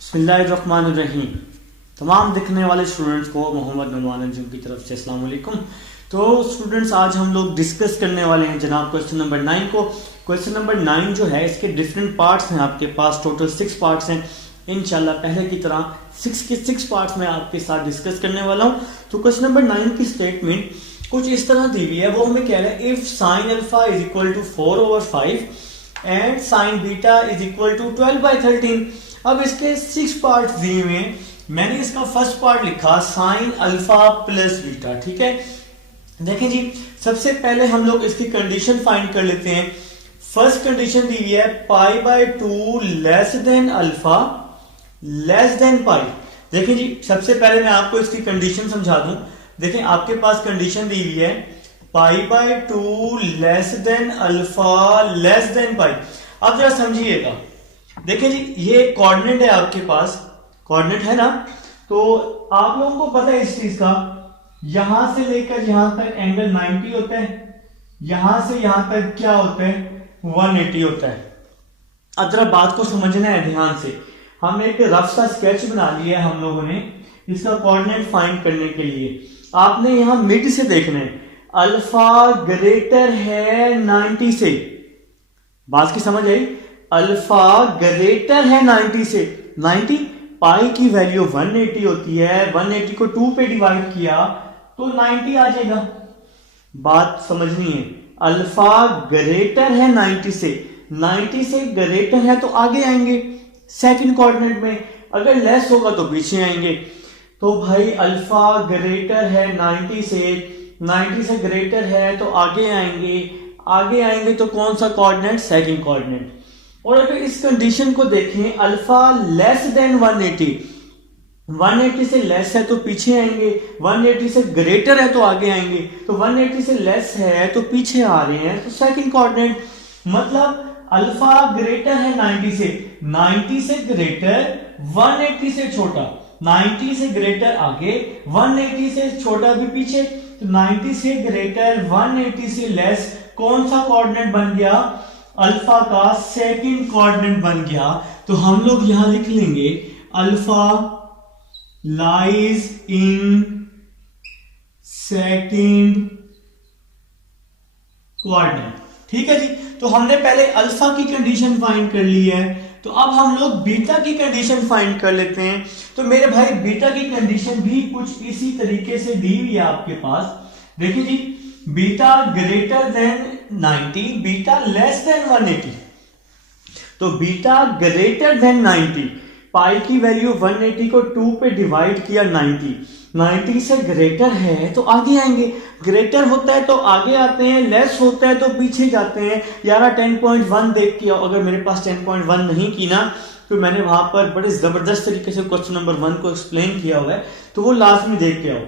बिस्मिल्लाहिर्रहमानिर्रहीम। तमाम दिखने वाले स्टूडेंट्स को मोहम्मद ननवान अंजुम की तरफ से अस्सलाम वालेकुम। तो स्टूडेंट्स, आज हम लोग डिस्कस करने वाले हैं जनाब क्वेश्चन नंबर 9 को। क्वेश्चन नंबर 9 जो है इसके डिफरेंट पार्ट्स हैं, आपके पास टोटल 6 पार्ट्स हैं। इंशाल्लाह पहले की तरह 6 के 6 पार्ट्स में आपके साथ डिस्कस करने वाला हूँ। तो क्वेश्चन नंबर 9 की स्टेटमेंट कुछ इस तरह दी हुई है। वो हमें कह रहा है if sine alpha is equal to 4/5 and sine beta is equal to 12/13। अब इसके 6 पार्ट दिए हुए हैं। मैंने इसका फर्स्ट पार्ट लिखा साइन अल्फा प्लस बीटा। ठीक है, देखें जी, सबसे पहले हम लोग इसकी कंडीशन फाइंड कर लेते हैं। फर्स्ट कंडीशन दी हुई है π/2 less than alpha less than pi. देखें जी, सबसे पहले मैं आपको इसकी कंडीशन समझा दूं। देखें, आपके पास कंडीशन दी हुई है π/2 less than alpha less than pi. अब जरा समझिएगा, देखें जी, ये कोऑर्डिनेट है आपके पास, कोऑर्डिनेट है ना। तो आप लोगों को पता है इस चीज का, यहां से लेकर यहां तक एंगल 90 होता है, यहां से यहां तक क्या होता है 180 होता है। अब जरा बात को समझना है ध्यान से। हम एक रफ सा स्केच बना लिया है हम लोगों ने इसका कोऑर्डिनेट फाइंड करने के लिए। आपने यहां मिड से देखना है, अल्फा ग्रेटर है 90 से। बात की समझ आई? अल्फा ग्रेटर है 90 से। 90 पाई की वैल्यू 180 होती है, 180 को 2 पे डिवाइड किया तो 90 आ जाएगा। बात समझनी है, अल्फा ग्रेटर है 90 से, 90 से ग्रेटर है तो आगे आएंगे सेकंड कोऑर्डिनेट में, अगर लेस होगा तो पीछे आएंगे। तो भाई अल्फा ग्रेटर है 90 से, 90 से ग्रेटर है तो आगे आएंगे, आगे आएंगे तो कौन सा कोऑर्डिनेट? Second coordinate. और अगर इस कंडीशन को देखें, अल्फा लेस देन 180, 180 से लेस है तो पीछे आएंगे, 180 से ग्रेटर है तो आगे आएंगे। तो 180 से लेस है तो पीछे आ रहे हैं, तो सेकंड कोऑर्डिनेट। मतलब अल्फा ग्रेटर है 90 से, 90 से ग्रेटर 180 से छोटा, 90 से ग्रेटर आगे, 180 से छोटा भी पीछे। तो 90 से ग्रेटर 180 से लेस कौन सा कोऑर्डिनेट बन गया? अल्फा का सेकंड कोऑर्डिनेट बन गया। तो हम लोग यहां लिख लेंगे alpha lies in second coordinate. ठीक है जी, तो हमने पहले अल्फा की कंडीशन फाइंड कर ली है, तो अब हम लोग बीटा की कंडीशन फाइंड कर लेते हैं। तो मेरे भाई बीटा की कंडीशन भी कुछ इसी तरीके से दी हुई है आपके पास। देखिए जी, beta greater than 90, beta less than 180। तो बीटा ग्रेटर देन 90, पाई की वैल्यू 180 को 2 पे डिवाइड किया 90, 90 से ग्रेटर है तो आगे आएंगे, ग्रेटर होता है तो आगे आते हैं, लेस होता है तो पीछे जाते हैं। यार 10.1 देख के आओ, अगर मेरे पास 10.1 नहीं की ना तो मैंने वहां पर बड़े जबरदस्त तरीके से क्वेश्चन नंबर 1 को एक्सप्लेन किया हुआ है, तो वो लाजमी देख के आओ।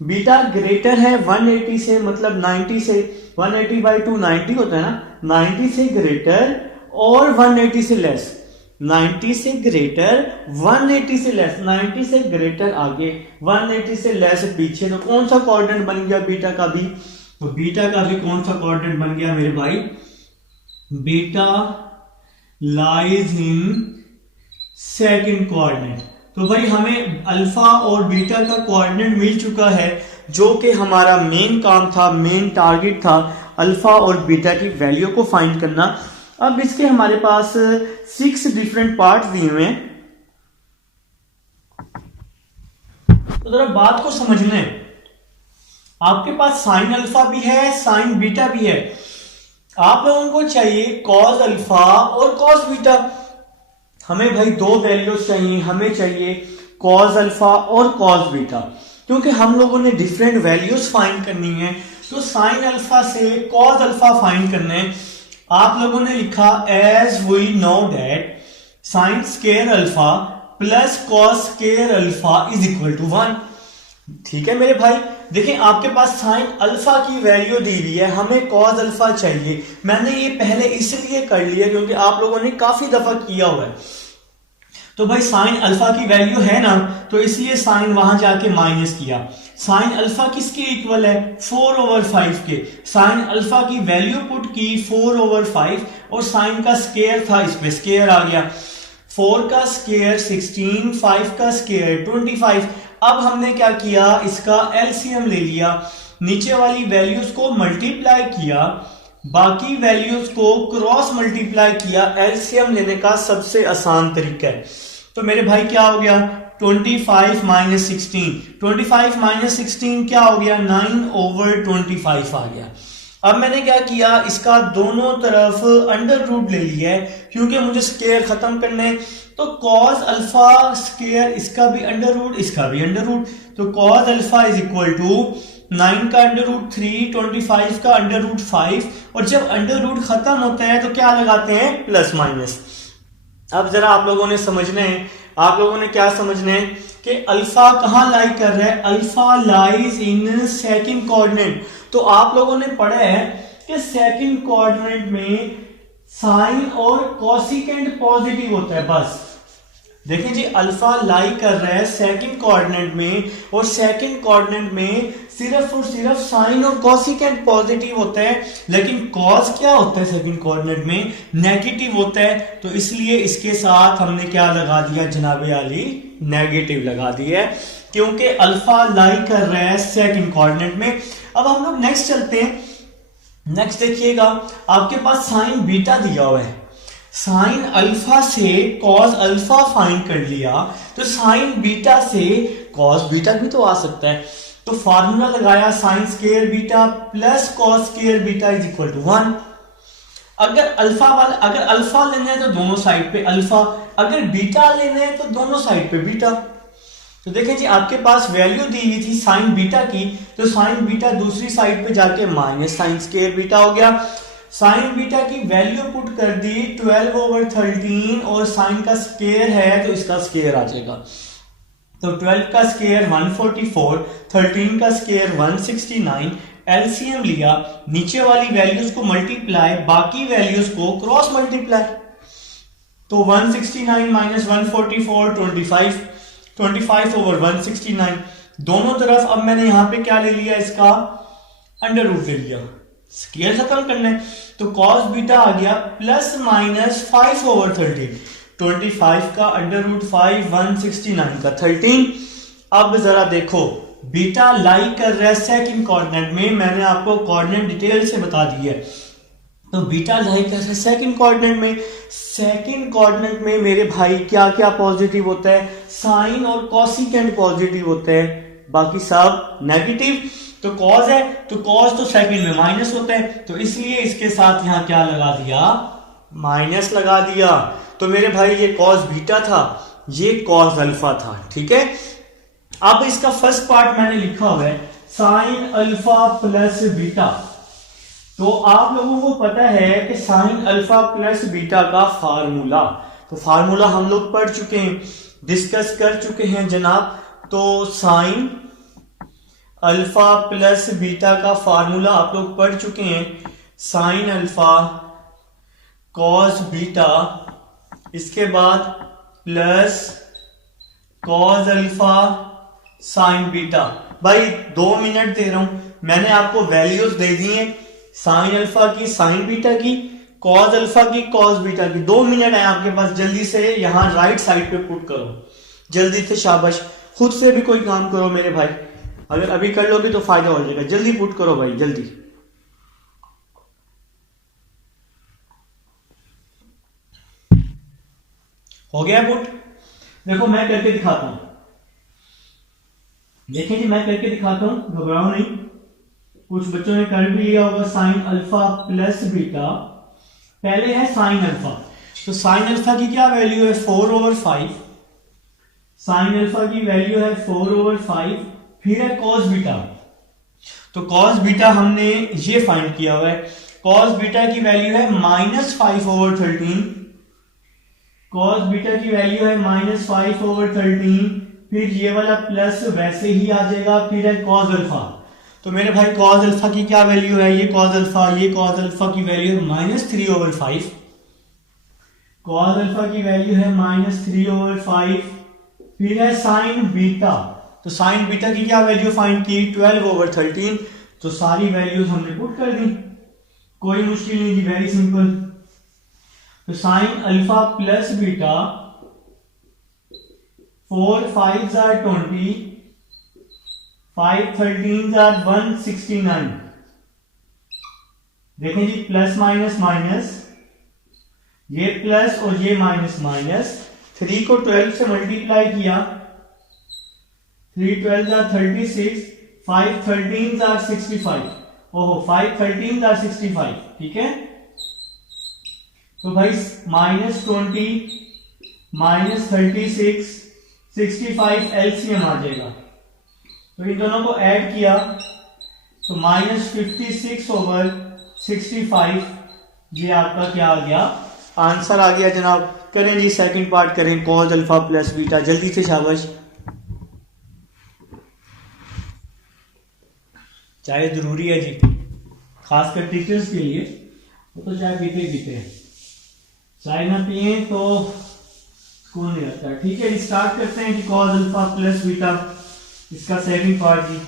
बीटा ग्रेटर है 180 से, मतलब 90 से, 180/2 90 होता है ना, 90 से ग्रेटर और 180 से लेस, 90 से ग्रेटर 180 से लेस, 90 से ग्रेटर आगे, 180 से लेस पीछे। तो कौन सा कोऑर्डिनेट बन गया बीटा का भी? तो बीटा का भी कौन सा कोऑर्डिनेट बन गया मेरे भाई? Beta lies in second coordinate. तो भाई हमें अल्फा और बीटा का कोऑर्डिनेट मिल चुका है, जो कि हमारा मेन काम था, मेन टारगेट था, अल्फा और बीटा की वैल्यू को फाइंड करना। अब इसके हमारे पास 6 डिफरेंट पार्ट्स दिए हुए हैं, तो जरा बात को समझना है। आपके पास साइन अल्फा भी है, साइन बीटा भी है। आप लोगों को चाहिए कॉस अल्फा और कॉस बीटा। हमें भाई 2 वैल्यूज चाहिए, हमें चाहिए कॉस अल्फा और कॉस बीटा, क्योंकि हम लोगों ने डिफरेंट वैल्यूज फाइंड करनी है। तो साइन अल्फा से कॉस अल्फा फाइंड करना है। आप लोगों ने लिखा as we know that sine square alpha plus cos square alpha is equal to 1। ठीक है मेरे भाई, देखिए आपके पास साइन अल्फा की वैल्यू दी हुई है, हमें कॉस अल्फा चाहिए। मैंने ये पहले इसलिए कर लिया क्योंकि आप लोगों ने काफी दफा किया हुआ है। तो भाई साइन अल्फा की वैल्यू है ना, तो इसलिए साइन वहां जाके माइनस किया। साइन अल्फा किसके इक्वल है? 4/5 के। साइन अल्फा की वैल्यू पुट की 4/5 और साइन का स्क्वायर था, इस पे स्क्वायर आ गया। 4 का स्क्वायर 16, 5 का स्क्वायर 25। अब हमने क्या किया, इसका एलसीएम ले लिया, नीचे वाली वैल्यूज को मल्टीप्लाई किया, बाकी वैल्यूज को क्रॉस मल्टीप्लाई किया। एलसीएम लेने का सबसे आसान तरीका है। तो मेरे भाई क्या हो गया, 25 माइनस 16, 25 माइनस 16 क्या हो गया, 9/25 आ गया। अब मैंने क्या किया, इसका दोनों तरफ अंडर रूट ले लिया है, क्योंकि मुझे स्क्वायर खत्म करने। तो कॉस अल्फा स्क्वायर, इसका भी अंडर रूट, इसका भी अंडर रूट, तो cos alpha is equal to 9 का अंडर रूट 3, 25 का अंडर रूट 5, और जब अंडर रूट खत्म होता है तो क्या लगाते हैं, प्लस माइनस। अब जरा आप लोगों ने समझना है, आप लोगों ने क्या समझना है कि अल्फा कहां लाई कर रहा है, alpha lies in second coordinate. तो आप लोगों ने पढ़ा है कि सेकंड कोऑर्डिनेट में साइन और कोसिकेंट पॉजिटिव होता है। बस देखिए जी, अल्फा लाई कर रहा है सेकंड कोऑर्डिनेट में, और सेकंड कोऑर्डिनेट में सिर्फ और सिर्फ साइन और कोसिकेंट पॉजिटिव होता है, लेकिन कॉस क्या होता है सेकंड कोऑर्डिनेट में, नेगेटिव होता है। तो इसलिए इसके साथ हमने क्या लगा दिया जनाबे आली, नेगेटिव लगा दिया है, क्योंकि अल्फा लाई कर रहा है सेकंड कोऑर्डिनेट में। अब हम लोग नेक्स्ट चलते हैं। नेक्स्ट देखिएगा, आपके पास साइन बीटा दिया हुआ है, साइन अल्फा से कॉस अल्फा फाइंड कर लिया, तो साइन बीटा से कॉस बीटा भी तो आ सकता है। तो फार्मूला लगाया, sine square beta plus cos square beta is equal to 1। अगर अल्फा लेना है तो दोनों साइड पे अल्फा, अगर बीटा लेना है तो दोनों साइड पे बीटा। तो देखें जी, आपके पास वैल्यू दी हुई थी साइन बीटा की, तो साइन बीटा दूसरी साइड पे जाके माइनस साइन स्क्वायर बीटा हो गया। साइन बीटा की वैल्यू पुट कर दी 12/13, और साइन का स्क्वायर है तो इसका स्क्वायर आ जाएगा। तो 12 का स्क्वायर 144, 13 का स्क्वायर 169। एलसीएम लिया, नीचे वाली वैल्यूज को मल्टीप्लाई, बाकी वैल्यूज को क्रॉस मल्टीप्लाई। तो 169 माइनस 144 25, 25/169 दोनों तरफ। अब मैंने यहां पे क्या ले लिया, इसका अंडर रूट ले लिया, स्क्वायर खत्म करना है। तो कॉस बीटा आ गया प्लस माइनस 5/13, 25 का अंडर रूट 5, 169 का 13। अब जरा देखो, बीटा लाई कर रहा है सेकंड कोऑर्डिनेट में, मैंने आपको कोऑर्डिनेट डिटेल से बता दी है। तो बीटा लाई कर रहा है सेकंड कोऑर्डिनेट में, सेकंड कोऑर्डिनेट में मेरे भाई क्या क्या पॉजिटिव होता है, साइन और कोसिकेंट पॉजिटिव होता है, बाकी सब नेगेटिव। तो कॉस है, तो कॉस तो सेकंड में माइनस होता है, तो इसलिए इसके साथ यहां क्या लगा दिया, माइनस लगा दिया। तो मेरे भाई ये कॉस बीटा था, ये कॉस अल्फा था, ठीक है। अब इसका फर्स्ट पार्ट मैंने लिखा हुआ है साइन अल्फा प्लस बीटा। तो आप लोगों को पता है कि साइन अल्फा प्लस बीटा का फार्मूला, तो फार्मूला हम लोग पढ़ चुके हैं, डिस्कस कर चुके हैं जनाब। तो साइन अल्फा प्लस बीटा का फार्मूला आप लोग पढ़ चुके हैं, साइन अल्फा कॉस बीटा, इसके बाद plus cos alpha sine beta. भाई 2 मिनट दे रहा हूं, मैंने आपको वैल्यूज दे दी हैं, साइन अल्फा की, साइन बीटा की, कॉस अल्फा की, कॉस बीटा की। 2 मिनट है आपके पास, जल्दी से यहां राइट साइड पे पुट करो, जल्दी से, शाबाश। खुद से भी कोई काम करो मेरे भाई, अगर अभी कर लोगे तो फायदा हो जाएगा, जल्दी पुट करो भाई, जल्दी। हो गया पुट? देखो मैं करके दिखाता हूं, देखिए जी मैं करके दिखाता हूं, घबराओ नहीं। कुछ बच्चों ने कर भी लिया होगा साइन अल्फा प्लस बीटा। पहले है साइन अल्फा, तो साइन अल्फा की क्या वैल्यू है, 4/5। साइन अल्फा की वैल्यू है 4/5। फिर है कॉस बीटा, तो कॉस बीटा हमने ये फाइंड किया हुआ है, कॉस बीटा की वैल्यू है -5/13। कॉस बीटा की वैल्यू है -5/13। फिर ये वाला प्लस वैसे ही आ जाएगा। फिर है कॉस अल्फा, तो मेरे भाई कॉस अल्फा की क्या वैल्यू है, ये कॉस अल्फा, ये कॉस अल्फा की वैल्यू है -3/5। कॉस अल्फा की वैल्यू है -3/5। फिर है साइन बीटा, तो साइन बीटा की क्या वैल्यू फाइंड की, 12/13। तो सारी वैल्यूज हमने पुट कर दी, कोई मुश्किल नहीं थी, वेरी सिंपल। तो sine alpha plus beta 4 5s are 20, 5 13s are 169। देखें जी, प्लस माइनस माइनस, ये प्लस और ये माइनस माइनस, 3 को 12 से मल्टीप्लाई किया, 3 12s are 36, 5 13s are 65। ओहो, 5 13s are 65, ठीक है। तो भाई -20 -36 65 एलसीएम आ जाएगा। तो इन दोनों को ऐड किया तो -56 ओवर 65, ये आपका क्या आ गया, आंसर आ गया जनाब। करें जी सेकंड पार्ट करें, कॉस अल्फा प्लस बीटा, जल्दी से शाबाश। चाय जरूरी है जी, खासकर टीचर्स के लिए, वो तो चाय पीते ही पीते हैं, चाय ना पिए तो स्कूल नहीं लगता। ठीक है, स्टार्ट करते हैं कि कॉस अल्फा प्लस बीटा, इसका सेकंड पार्ट जी।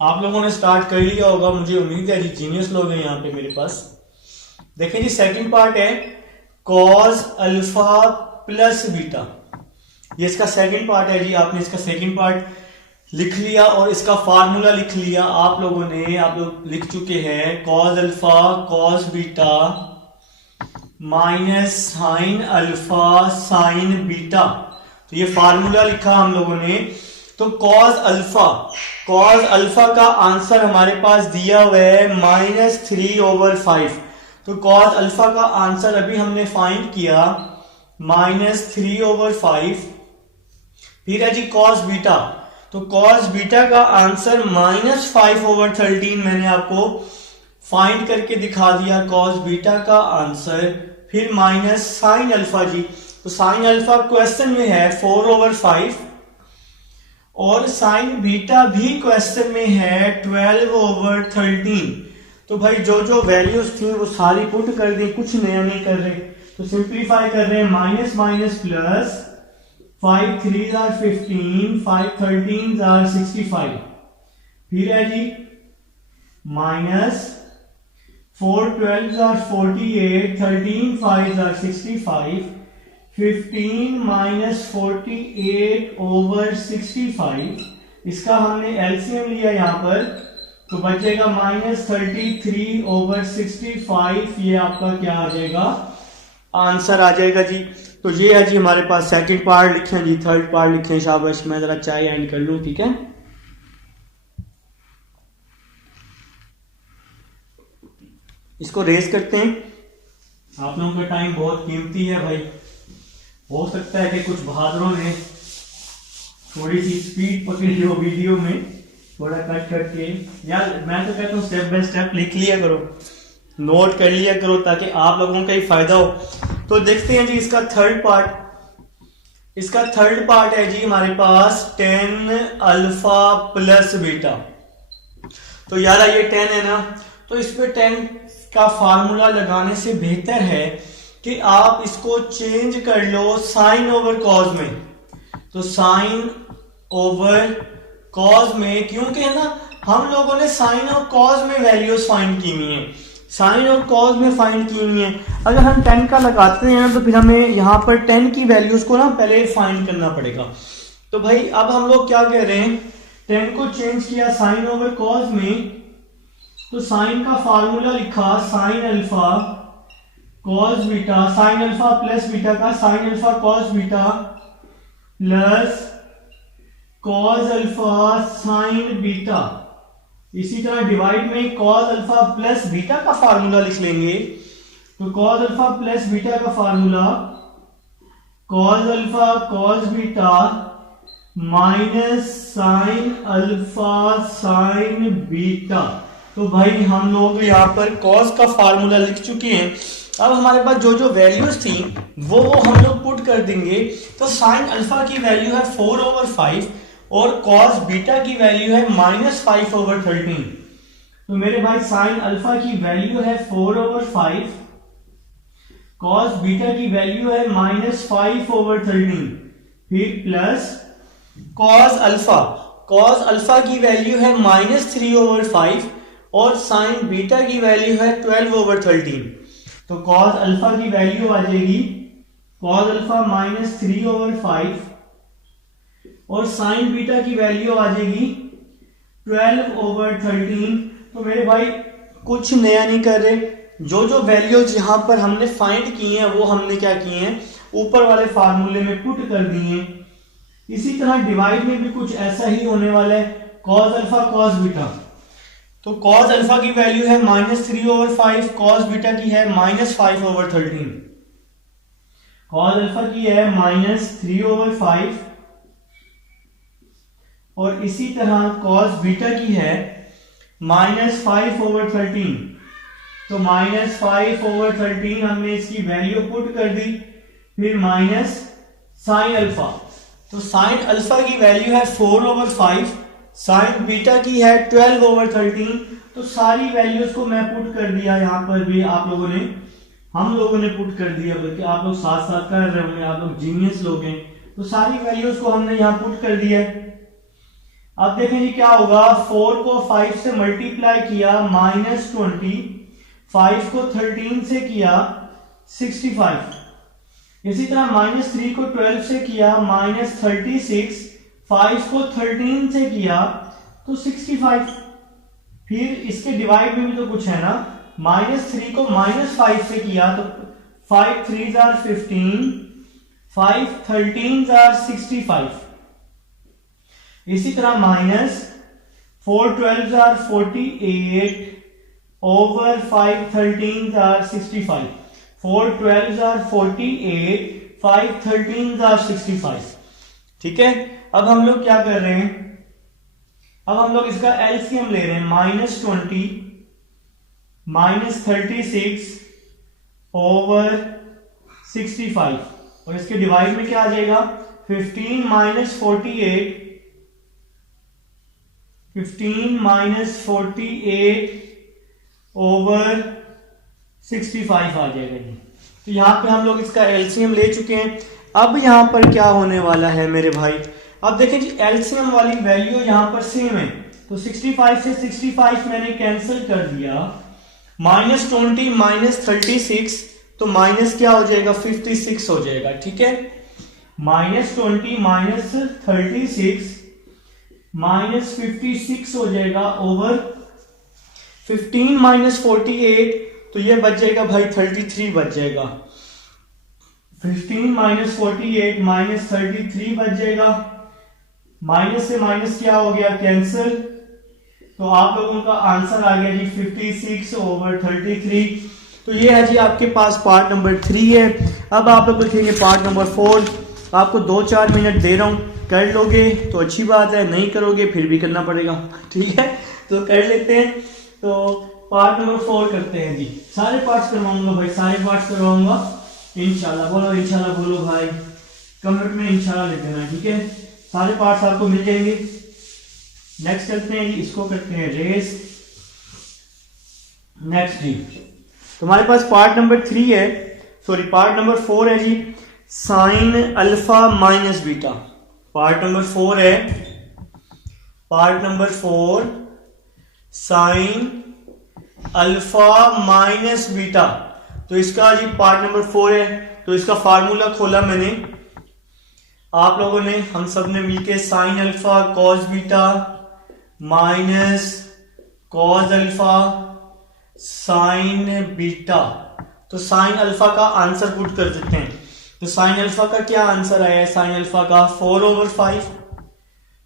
आप लोगों ने स्टार्ट कर लिया होगा, मुझे उम्मीद है जी, जीनियस लोग हैं यहाँ पे मेरे पास। देखिए जी, सेकंड पार्ट है कॉस अल्फा प्लस बीटा, ये इसका सेकंड पार्ट है जी। आपने इसका सेकंड पार्ट लिख लिया और इसका फार्मूला लिख लिया आप लोगों ने, आप लोग लिख चुके हैं cos alpha cos beta minus sine alpha sine beta, तो ये फार्मूला लिखा हम लोगों ने। तो कॉस अल्फा का आंसर हमारे पास दिया हुआ है -3/5। तो कॉस अल्फा का आंसर अभी हमने फाइंड किया -3/5। फिर है जी कॉस बीटा, तो कॉस बीटा का आंसर -5/13 मैंने आपको फाइंड करके दिखा दिया कॉस बीटा का आंसर। फिर माइनस साइन अल्फा जी, तो साइन अल्फा क्वेश्चन में है 4/5 और साइन बीटा भी क्वेश्चन में है 12/13। तो भाई जो जो वैल्यूज थी वो सारी पुट कर दी, कुछ नया नहीं कर रहे, तो सिंप्लीफाई कर रहे हैं, minus minus plus, 5 3s are 15, 5 13s are 65। फिर है जी minus 4 12s are 48, 13 5s are 65, 15 minus 48/65, इसका हमने एलसीएम लिया यहाँ पर, तो बचेगा -33/65। ये आपका क्या आ जाएगा, आंसर आ जाएगा जी। तो ये है जी हमारे पास सेकंड पार्ट लिखे जी, थर्ड पार्ट लिखे, शाबाश। मैं जरा चाय एंड कर लूं, ठीक है। इसको रेस करते हैं, आप लोगों का टाइम बहुत कीमती है भाई। हो सकता है कि कुछ बहादुरों ने थोड़ी सी स्पीड पकड़ी हो वीडियो में, थोड़ा कट करके। यार मैं तो कहता हूँ स्टेप बाय स्टेप लिख लिया करो, नोट कर लिया करो, ताकि आप लोगों का ही फायदा हो। तो देखते हैं जी इसका थर्ड पार्ट। इसका थर्ड पार्ट है जी हमारे पास 10 अल्फा प्लस बीटा। तो यार ये 10 है ना, तो इसमें 10 का फार्मूला लगाने से बेहतर है कि आप इसको चेंज कर लो साइन ओवर कॉज में। तो साइन ओवर कॉज में, क्योंकि है ना हम लोगों ने साइन और कॉज में वैल्यूज फाइंड की हुई है, साइन और कॉज में फाइंड की हुई है। अगर हम 10 का लगाते हैं ना, तो फिर हमें यहाँ पर 10 की वैल्यूज को ना पहले फाइंड करना पड़ेगा। तो भाई अब हम लोग क्या कह रहे हैं, 10 को चेंज किया साइन ओवर कॉज में, तो साइन का फार्मूला लिखा sine alpha cos beta, sine alpha plus beta का sine alpha cos beta plus cos alpha sine beta. इसी तरह डिवाइड में कॉस अल्फा प्लस बीटा का फार्मूला लिख लेंगे। तो कॉस अल्फा प्लस बीटा का formula cos alpha cos beta minus sine alpha sine beta. तो भाई हम लोग यहाँ पर कॉस का फार्मूला लिख चुके हैं। अब हमारे पास जो जो वैल्यूज थी वो हम लोग पुट कर देंगे। तो साइन अल्फा की वैल्यू है 4/5 और कॉस बीटा की वैल्यू है -5/13। तो मेरे भाई साइन अल्फा की वैल्यू है 4/5, कॉस बीटा की वैल्यू है -5/13, फिर प्लस कॉस अल्फा की वैल्यू है -3/5 और साइन बीटा की वैल्यू है 12/13। तो कॉस अल्फा की वैल्यू आ जाएगी कॉस अल्फा माइनस 3/5 और साइन बीटा की वैल्यू आ जाएगी 12/13। तो मेरे भाई कुछ नया नहीं कर रहे, जो जो वैल्यूज यहाँ पर हमने फाइंड की हैं वो हमने क्या किए हैं, ऊपर वाले फार्मूले में पुट कर दिए। इसी तरह डिवाइड में भी कुछ ऐसा ही होने वाला है, कॉस अल्फा कॉस बीटा। तो कॉस अल्फा की वैल्यू है -3/5, कॉस बीटा की है -5/13। कॉस अल्फा की है -3/5 और इसी तरह कॉस बीटा की है -5/13। तो -5/13 हमने इसकी वैल्यू पुट कर दी, फिर माइनस साइन अल्फा। तो साइन अल्फा की वैल्यू है 4/5, साइन बीटा की है 12/13। तो सारी वैल्यूज को मैं पुट कर दिया, यहाँ पर भी आप लोगों ने, हम लोगों ने पुट कर दिया, बल्कि आप लोग साथ साथ कर रहे होंगे, आप लोग जीनियस लोग हैं। तो सारी वैल्यूज को हमने यहाँ पुट कर दिया। अब देखें जी क्या होगा, 4 को 5 से मल्टीप्लाई किया -20, 5 को 13 से किया 65, इसी तरह -3 को 12 से किया -36, 5 को 13 से किया तो 65। फिर इसके डिवाइड में भी तो कुछ है ना, -3 को -5 से किया तो 5 3s are 15, 5 13s are 65। इसी तरह -4 12s are 48 over 5 13s are 65, 4 12s are 48, 5 13s are 65। ठीक है, अब हम लोग क्या कर रहे हैं, अब हम लोग इसका एलसीएम ले रहे हैं, -20 -36 over 65 और इसके डिवाइड में क्या आ जाएगा, 15 -48, 15 over 65 आ जाएगा जी। तो यहाँ पे हम लोग इसका एलसीएम ले चुके हैं। अब यहाँ पर क्या होने वाला है मेरे भाई, अब देखें जी एलसीएम वाली वैल्यू यहाँ पर सेम है, तो 65 से 65 मैंने कैंसिल कर दिया, -20 -36 तो माइनस क्या हो जाएगा, 56 हो जाएगा। ठीक है, -20 -36 -56 हो जाएगा ओवर 15 -48, तो ये बच जाएगा भाई 33 बच जाएगा। 15 -48 -33 बच जाएगा। माइनस से माइनस क्या हो गया, कैंसिल। तो आप लोगों का आंसर आ गया जी 56 ओवर 33। तो ये है जी आपके पास पार्ट नंबर 3 है। अब आप लोग लिखेंगे पार्ट नंबर 4। आपको 2-4 मिनट दे रहा हूँ, कर लोगे तो अच्छी बात है, नहीं करोगे फिर भी करना पड़ेगा। ठीक है, तो कर लेते हैं। तो पार्ट नंबर 4 करते हैं जी। सारे पार्ट्स करवाऊंगा भाई, सारे पार्ट्स करवाऊंगा इंशाल्लाह। बोलो इंशाल्लाह, बोलो भाई, कमेंट में इंशाल्लाह लिख देना। ठीक है, सारे पार्ट्स आपको मिल जाएंगे। नेक्स्ट करते हैं जी, इसको करते हैं रेस। नेक्स्ट जी तुम्हारे पास पार्ट नंबर 3 है, सॉरी पार्ट नंबर 4 है जी, sine alpha minus beta. Part number 4 है, part number 4 sine alpha minus beta. तो इसका जी पार्ट नंबर 4 है, तो इसका फार्मूला खोला मैंने, आप लोगों ने, हम सब ने मिलके sign alpha cos beta minus cos alpha sine beta. तो साइन अल्फा का आंसर पुट कर देते हैं। तो साइन अल्फा का क्या आंसर आया है, साइन अल्फा का 4/5।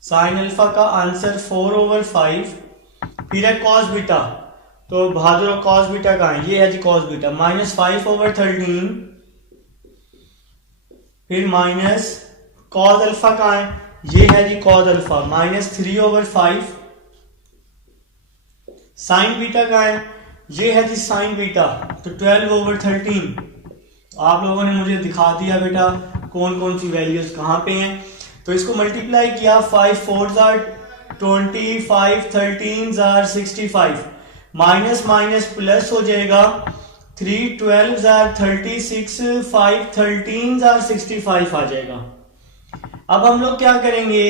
साइन अल्फा का आंसर 4/5। फिर है कॉस बीटा, तो बहादुर कॉस बीटा का है, ये है जी कॉस बीटा, -5/13। फिर माइनस कॉस अल्फा का है, ये है जी कॉस अल्फा, -3/5। साइन बीटा का है, ये है जी साइन बीटा, तो 12/13। आप लोगों ने मुझे दिखा दिया बेटा कौन कौन सी वैल्यूज कहां पे हैं। तो इसको मल्टीप्लाई किया, 5 4s are 20, 5 13s are 65, minus minus plus हो जाएगा, 3 12s are 36, 5 13s are 65 आ जाएगा। अब हम लोग क्या करेंगे,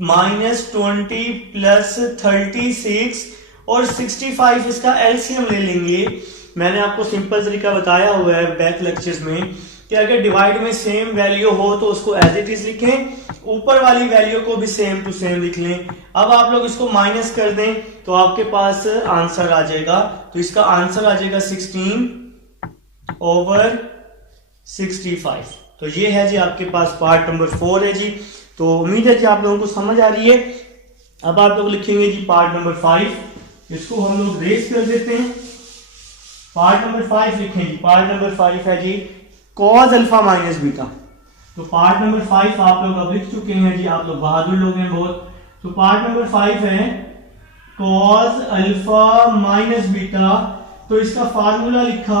-20 प्लस 36 और 65 इसका एलसीएम ले लेंगे। मैंने आपको सिंपल तरीका बताया हुआ है बैक लेक्चर्स में कि अगर डिवाइड में सेम वैल्यू हो तो उसको एज इट इज लिखें, ऊपर वाली वैल्यू को भी सेम टू सेम लिख लें। अब आप लोग इसको माइनस कर दें तो आपके पास आंसर आ जाएगा, तो इसका आंसर आ जाएगा 16/65। तो ये है जी आपके पास पार्ट नंबर 4 है जी। तो उम्मीद है कि आप लोगों को समझ आ रही है। अब आप लोग लिखेंगे जी पार्ट नंबर 5, इसको हम लोग रेस कर देते हैं। पार्ट नंबर 5 लिखें जी, पार्ट नंबर 5 है जी कॉज अल्फा माइनस बीटा। तो पार्ट नंबर 5 आप लोग अब लिख चुके हैं जी, आप लोग बहादुर लोग हैं बहुत। तो पार्ट नंबर 5 है कॉज अल्फा माइनस बीटा। तो इसका फार्मूला लिखा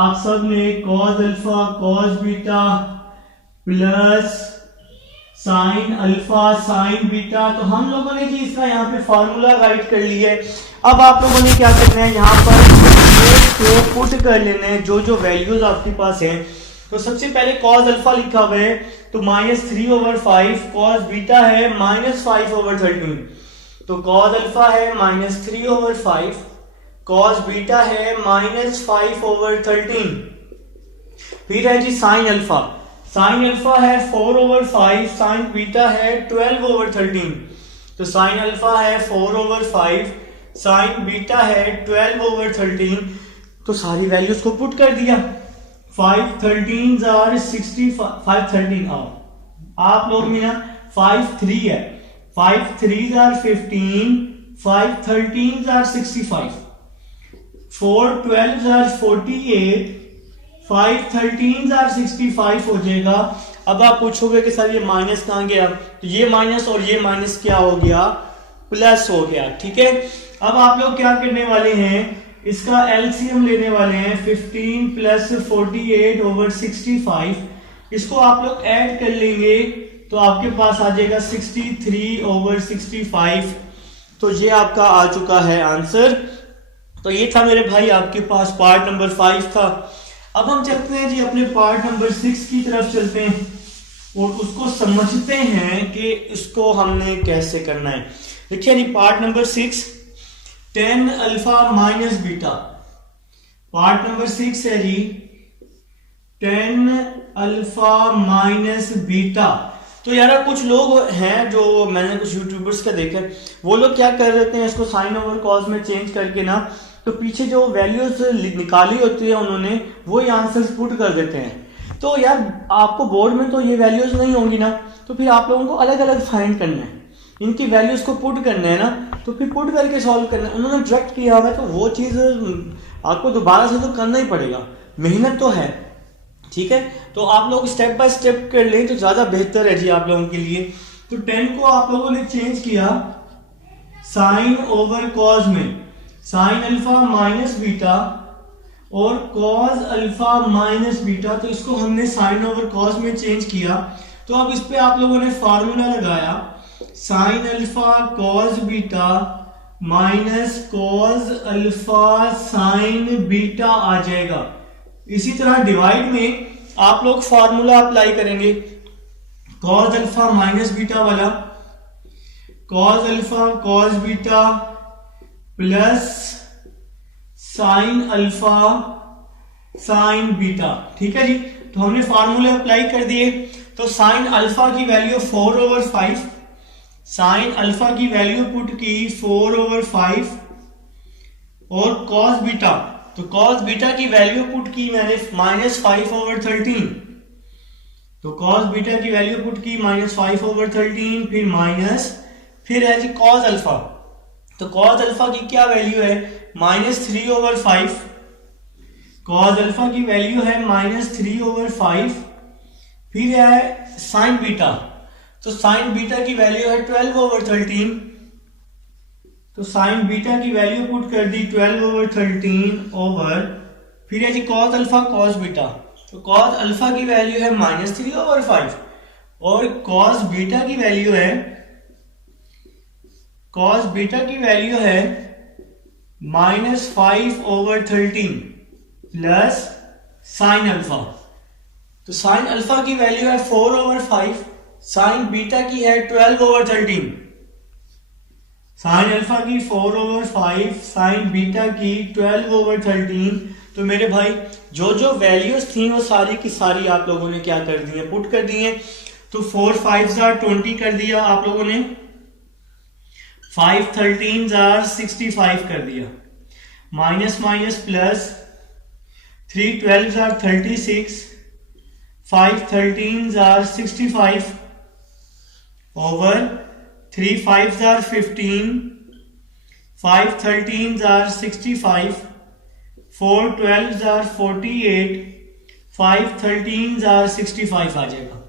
आप सब ने, cause alpha cos beta plus sine alpha sine beta. तो हम लोगों ने जी इसका यहाँ पे फार्मूला राइट कर लिया है। अब आप लोगों ने क्या करना है, यहाँ पर पुट कर लेना है जो जो वैल्यूज आपके पास हैं। तो सबसे पहले कॉज अल्फा लिखा हुआ है तो -3/5, कॉज बीटा है -5/13। तो कॉज अल्फा है -3/5, कॉज बीटा है -5/13। फिर है जी साइन अल्फा, साइन अल्फा है 4/5, साइन बीटा है 12/13। तो साइन अल्फा है 4/5, साइन बीटा है 12/13। तो सारी वैल्यूज को पुट कर दिया। 5 13s are 65, 5 13 आप लोग में ना 5 3 है, 5 3s are 15, 5 13s are 65, 4 12s are 48, 5 13s are 65 हो जाएगा। अब आप पूछोगे कि सर ये माइनस कहाँ गया, तो ये माइनस और ये माइनस क्या हो गया, प्लस हो गया। ठीक है, अब आप लोग क्या करने वाले हैं, इसका एलसीएम लेने वाले हैं 15 प्लस 48/65। इसको आप लोग ऐड कर लेंगे तो आपके पास आ जाएगा 63/65। तो ये आपका आ चुका है आंसर। तो ये था मेरे भाई आपके पास पार्ट नंबर 5 था। अब हम चलते हैं जी अपने पार्ट नंबर 6 की तरफ चलते हैं और उसको समझते हैं कि इसको हमने कैसे करना है। देखिए जी part number 6 10 alpha minus beta. Part number 6 है जी 10 अल्फा माइनस बीटा। तो यार कुछ लोग हैं जो मैंने कुछ यूट्यूबर्स का देखा, वो लोग क्या कर देते हैं, इसको साइन ओवर कॉज में चेंज करके ना, तो पीछे जो वैल्यूज निकाली होती है उन्होंने वही आंसर्स पुट कर देते हैं। तो यार आपको बोर्ड में तो ये वैल्यूज नहीं होंगी ना, तो फिर आप लोगों को अलग अलग फाइंड करना है, इनकी वैल्यूज को पुट करना है ना, तो फिर पुट करके सॉल्व करना है। उन्होंने डायरेक्ट किया हुआ है तो वो चीज आपको दोबारा से तो करना ही पड़ेगा, मेहनत तो है। ठीक है, तो आप लोग स्टेप बाय स्टेप कर लें तो ज्यादा बेहतर है जी आप लोगों के लिए। तो 10 को आप लोगों ने चेंज किया साइन ओवर कॉज में, साइन अल्फा माइनस बीटा और कॉज अल्फा माइनस बीटा। तो इसको हमने साइन ओवर कॉज में चेंज किया। तो अब इस पे आप लोगों ने फार्मूला लगाया, sine alpha cos beta minus cos alpha sine beta आ जाएगा। इसी तरह डिवाइड में आप लोग फार्मूला अप्लाई करेंगे, कॉज अल्फा माइनस बीटा वाला, cos alpha cos beta plus sine alpha sine beta. ठीक है जी, तो हमने फार्मूले अप्लाई कर दिए। तो साइन अल्फा की वैल्यू 4/5, साइन अल्फा की वैल्यू पुट की 4/5 और कॉस बीटा, तो कॉस बीटा की वैल्यू पुट की मैंने -5/13। तो कॉस बीटा की वैल्यू पुट की -5/13, फिर माइनस, फिर है जी कॉस अल्फा। तो कॉस अल्फा की क्या वैल्यू है, -3/5। कॉस अल्फा की वैल्यू है -3/5। फिर है साइन बीटा, तो साइन बीटा की वैल्यू है 12/13। तो साइन बीटा की वैल्यू पुट कर दी 12/13 ओवर, फिर है जी कॉस अल्फा कॉस बीटा। तो कॉस अल्फा की वैल्यू है -3/5 और कॉस बीटा की वैल्यू है, कॉस बीटा की वैल्यू है -5/13 प्लस साइन अल्फा। तो साइन अल्फा की वैल्यू है 4/5, साइन बीटा की है 12/13। साइन अल्फा की 4/5, साइन बीटा की 12/13। तो मेरे भाई जो जो वैल्यूज थी वो सारी की सारी आप लोगों ने क्या कर दी है, पुट कर दी है। तो 4 5 20 कर दिया आप लोगों ने, 5 13 65 कर दिया, माइनस माइनस प्लस, 3 12 36, 5 13 65 ओवर 3 5 15, 5 13 65, 4 12 48, 5 13 65 आ जाएगा।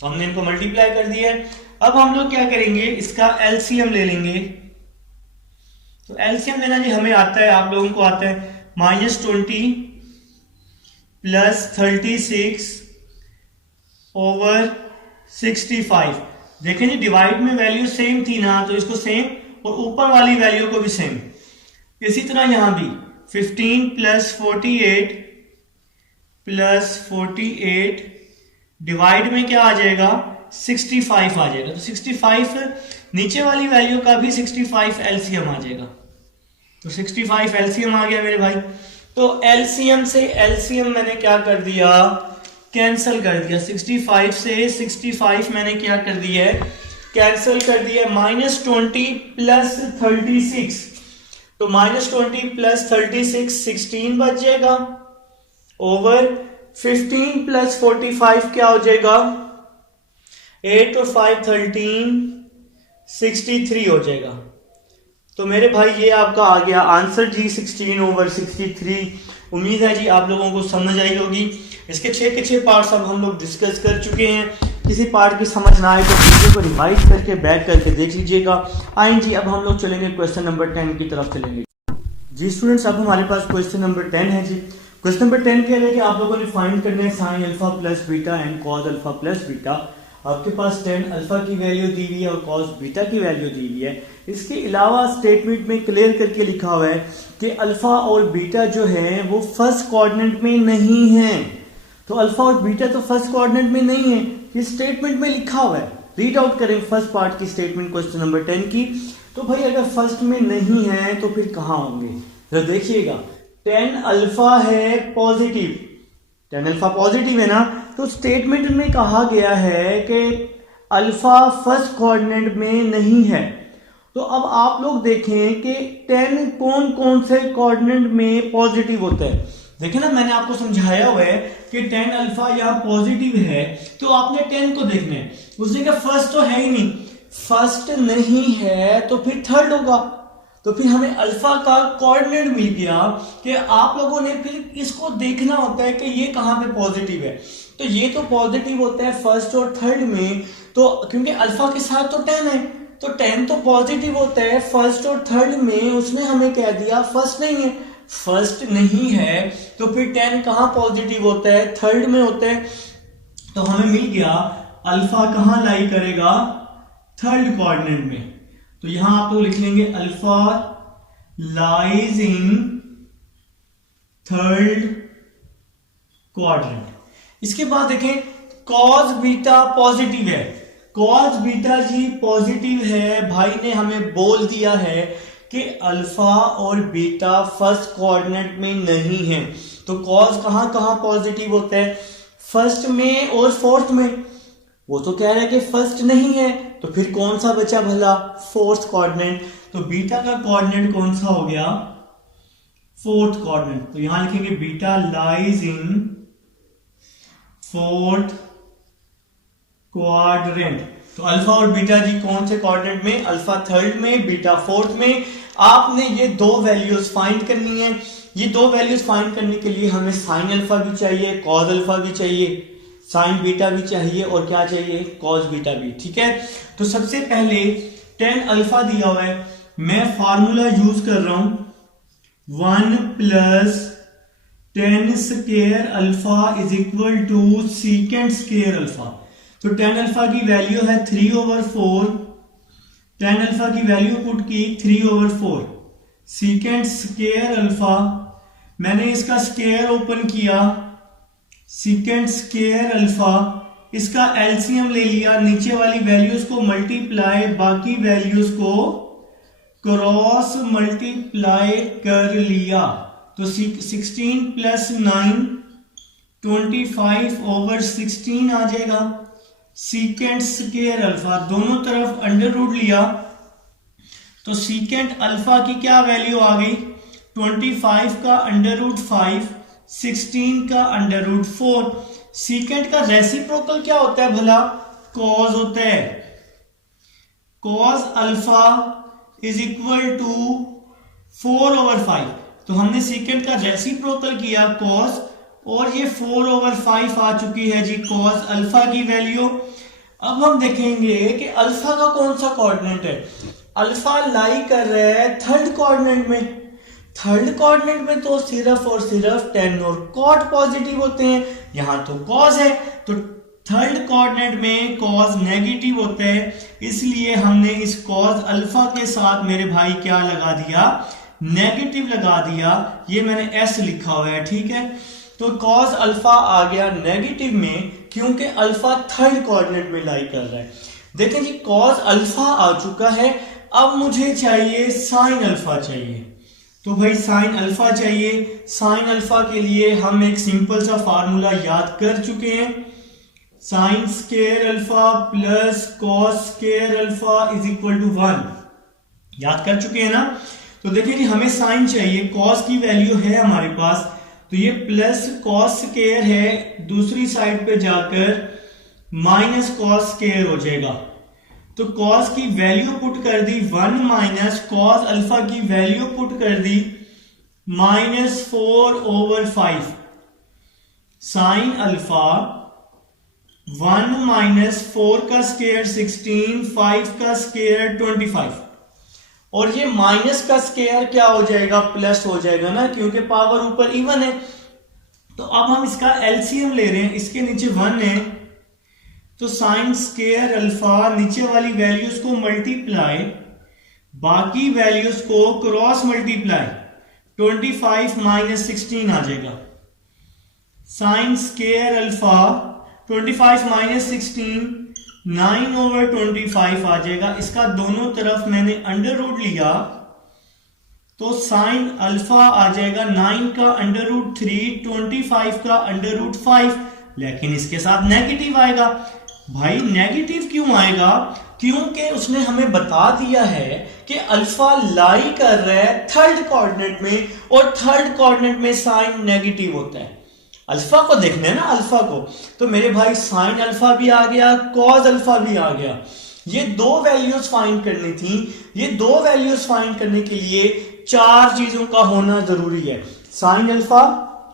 तो हमने इनको मल्टीप्लाई कर दिया है। अब हम लोग क्या करेंगे, इसका एलसीएम ले लेंगे। तो एलसीएम लेना जी हमें आता है, आप लोगों को आता है, -20 प्लस 36 ओवर 65। देखें जी डिवाइड में वैल्यू सेम थी ना, तो इसको सेम और ऊपर वाली वैल्यू को भी सेम। इसी तरह यहां भी 15 प्लस 48 प्लस 48 डिवाइड में क्या आ जाएगा, 65 आ जाएगा। तो 65 नीचे वाली वैल्यू का भी 65 एलसीएम आ जाएगा। तो 65 एलसीएम आ गया मेरे भाई। तो एलसीएम से एलसीएम मैंने क्या कर दिया, कैंसिल कर दिया। 65 से 65 मैंने क्या कर दिया है, कैंसिल कर दिया। -20 प्लस 36, तो -20 प्लस 36 16 बच जाएगा, ओवर 15 प्लस 45 क्या हो जाएगा, 8 और 5 13 63 हो जाएगा। तो मेरे भाई ये आपका आ गया आंसर जी, 16 ओवर 63। उम्मीद है जी आप लोगों को समझ आई होगी। इसके 6 के 6 पार्ट्स अब हम लोग डिस्कस कर चुके हैं। किसी पार्ट की समझ ना आए तो वीडियो को रिवाइज करके बैक करके देख लीजिएगा। आइए जी अब हम लोग चलेंगे क्वेश्चन नंबर 10 की तरफ चलेंगे। जी स्टूडेंट्स, अब हमारे पास क्वेश्चन नंबर 10 है जी। क्वेश्चन नंबर 10 कह रहे हैं कि आप लोगों ने फाइंड करना है sine alpha plus beta and cos alpha plus beta. आपके पास tan अल्फा की वैल्यू दी हुई है और कॉस बीटा की वैल्यू दी हुई है। इसके अलावा स्टेटमेंट में क्लियर करके लिखा हुआ है कि अल्फा और बीटा जो है वो फर्स्ट कोऑर्डिनेट में नहीं है। तो अल्फा और बीटा तो फर्स्ट कोऑर्डिनेट में नहीं है, ये स्टेटमेंट में लिखा हुआ है। रीड आउट करें फर्स्ट पार्ट की स्टेटमेंट क्वेश्चन नंबर 10 की। तो भाई अगर फर्स्ट में नहीं है तो फिर कहां होंगे, तो देखिएगा tan अल्फा है पॉजिटिव, tan अल्फा पॉजिटिव है ना, तो स्टेटमेंट में कहा गया है कि अल्फा फर्स्ट कोऑर्डिनेट में नहीं है। तो अब आप लोग देखें कि tan कौन कौन से कोऑर्डिनेट में पॉजिटिव होता है। देखें ना, मैंने आपको समझाया हुआ है कि tan अल्फा यहाँ पॉजिटिव है, तो आपने tan को देखना है। उस जगह फर्स्ट तो है ही नहीं, फर्स्ट नहीं है तो फिर थर्ड होगा। तो फिर हमें अल्फा का कोऑर्डिनेट मिल गया कि आप लोगों ने फिर इसको देखना होता है कि ये कहां पे पॉजिटिव है। तो ये तो पॉजिटिव होता है फर्स्ट और थर्ड में, तो क्योंकि अल्फा के साथ तो tan है, तो tan तो पॉजिटिव होता है फर्स्ट और थर्ड में। उसने हमें कह दिया फर्स्ट नहीं है, फर्स्ट नहीं है तो फिर tan कहां पॉजिटिव होता है, थर्ड में होता है। तो हमें मिल गया अल्फा कहां लाई करेगा, थर्ड कोऑर्डिनेट में। तो यहां आप लोग लिख लेंगे alpha lies in third quadrant. इसके बाद देखें कॉस बीटा पॉजिटिव है, कॉस बीटा जी पॉजिटिव है। भाई ने हमें बोल दिया है कि अल्फा और बीटा फर्स्ट कोऑर्डिनेट में नहीं है। तो कॉस कहां कहां पॉजिटिव होता है, फर्स्ट में और फोर्थ में। वो तो कह रहा है कि फर्स्ट नहीं है, तो फिर कौन सा बचा भला, फोर्थ कोऑर्डिनेट। तो बीटा का कोऑर्डिनेट कौन सा हो गया, फोर्थ कोऑर्डिनेट। तो यहां लिखेंगे beta lies in fourth quadrant. तो अल्फा और बीटा जी कौन से कोऑर्डिनेट में, अल्फा थर्ड में, बीटा फोर्थ में। आपने ये दो वैल्यूज फाइंड करनी है। ये दो वैल्यूज फाइंड करने के लिए हमें साइन अल्फा भी चाहिए, कॉस अल्फा भी चाहिए, साइन बीटा भी चाहिए और क्या चाहिए, कॉस बीटा भी। ठीक है, तो सबसे पहले tan अल्फा दिया हुआ है, मैं फार्मूला यूज कर रहा हूं 1 plus tan square alpha is equal to secant square alpha. तो tan अल्फा की वैल्यू है 3/4, tan अल्फा की वैल्यू पुट की 3/4, सीकेंट स्क्वायर अल्फा, मैंने इसका स्क्वायर ओपन किया, सीकेंट स्क्वायर अल्फा, इसका एलसीएम ले लिया, नीचे वाली वैल्यूज को मल्टीप्लाई, बाकी वैल्यूज को क्रॉस मल्टीप्लाई कर लिया। तो 16 प्लस 9 25/16 आ जाएगा। सीकेंट स्क्वायर अल्फा, दोनों तरफ अंडर रूट लिया तो सीकेंट अल्फा की क्या वैल्यू आ गई, 25 का अंडर रूट 5, 16 का अंडर रूट 4। सीकेंट का रेसिप्रोकल क्या होता है भला, कॉस होता है। Cos alpha is equal to 4/5। तो हमने सीकेंट का रेसिप्रोकल किया कॉस, और ये 4/5 आ चुकी है जी कॉस अल्फा की वैल्यू। अब हम देखेंगे कि अल्फा का कौन सा कोऑर्डिनेट है। अल्फा लाई कर रहा है थर्ड कोऑर्डिनेट में। थर्ड कोऑर्डिनेट में तो सिर्फ और सिर्फ टेन और कॉट पॉजिटिव होते हैं, यहां तो कॉस है, तो थर्ड कोऑर्डिनेट में कॉस नेगेटिव होता है, इसलिए हमने इस कॉस अल्फा के साथ मेरे भाई क्या लगा दिया, नेगेटिव लगा दिया। ये मैंने एस लिखा हुआ है, ठीक है। तो कॉस अल्फा आ गया नेगेटिव में, क्योंकि अल्फा थर्ड कोऑर्डिनेट में लाई कर रहा है। देखें जी, कॉस अल्फा आ चुका है, अब मुझे चाहिए साइन अल्फा चाहिए। तो भाई साइन अल्फा चाहिए। साइन अल्फा के लिए हम एक सिंपल सा फार्मूला याद कर चुके हैं, sine square alpha plus cos square alpha is equal to 1। याद कर चुके हैं ना। तो देखिए जी, हमें साइन चाहिए, कॉस की वैल्यू है हमारे पास, तो ये प्लस कॉस स्क्वायर है, दूसरी साइड पे जाकर माइनस कॉस स्क्वायर हो जाएगा। तो कॉस की वैल्यू पुट कर दी 1 माइनस कॉस अल्फा की वैल्यू पुट कर दी -4/5। साइन अल्फा 1 माइनस 4 का स्क्वायर 16, 5 का स्क्वायर 25, और ये माइनस का स्क्वायर क्या हो जाएगा, प्लस हो जाएगा ना, क्योंकि पावर ऊपर इवन है। तो अब हम इसका एलसीएम ले रहे हैं, इसके नीचे 1 है, तो साइन स्क्वायर अल्फा नीचे वाली वैल्यूज को मल्टीप्लाई, बाकी वैल्यूज को क्रॉस मल्टीप्लाई, 25 माइनस 16 आ जाएगा। साइन स्क्वायर अल्फा 25 माइनस 16 9/25 आ जाएगा। इसका दोनों तरफ मैंने अंडर रूट लिया, तो साइन अल्फा आ जाएगा 9 का अंडर रूट 3, 25 का अंडर रूट 5, लेकिन इसके साथ नेगेटिव आएगा। भाई नेगेटिव क्यों आएगा, क्योंकि उसने हमें बता दिया है कि अल्फा लाई कर रहा है थर्ड कोऑर्डिनेट में, और थर्ड कोऑर्डिनेट में साइन नेगेटिव होता है। अल्फा को देखना है ना, अल्फा को, तो मेरे भाई साइन अल्फा भी आ गया, कॉस अल्फा भी आ गया। ये दो वैल्यूज फाइंड करनी थी। ये दो वैल्यूज फाइंड करने के लिए 4 चीजों का होना जरूरी है, sine alpha,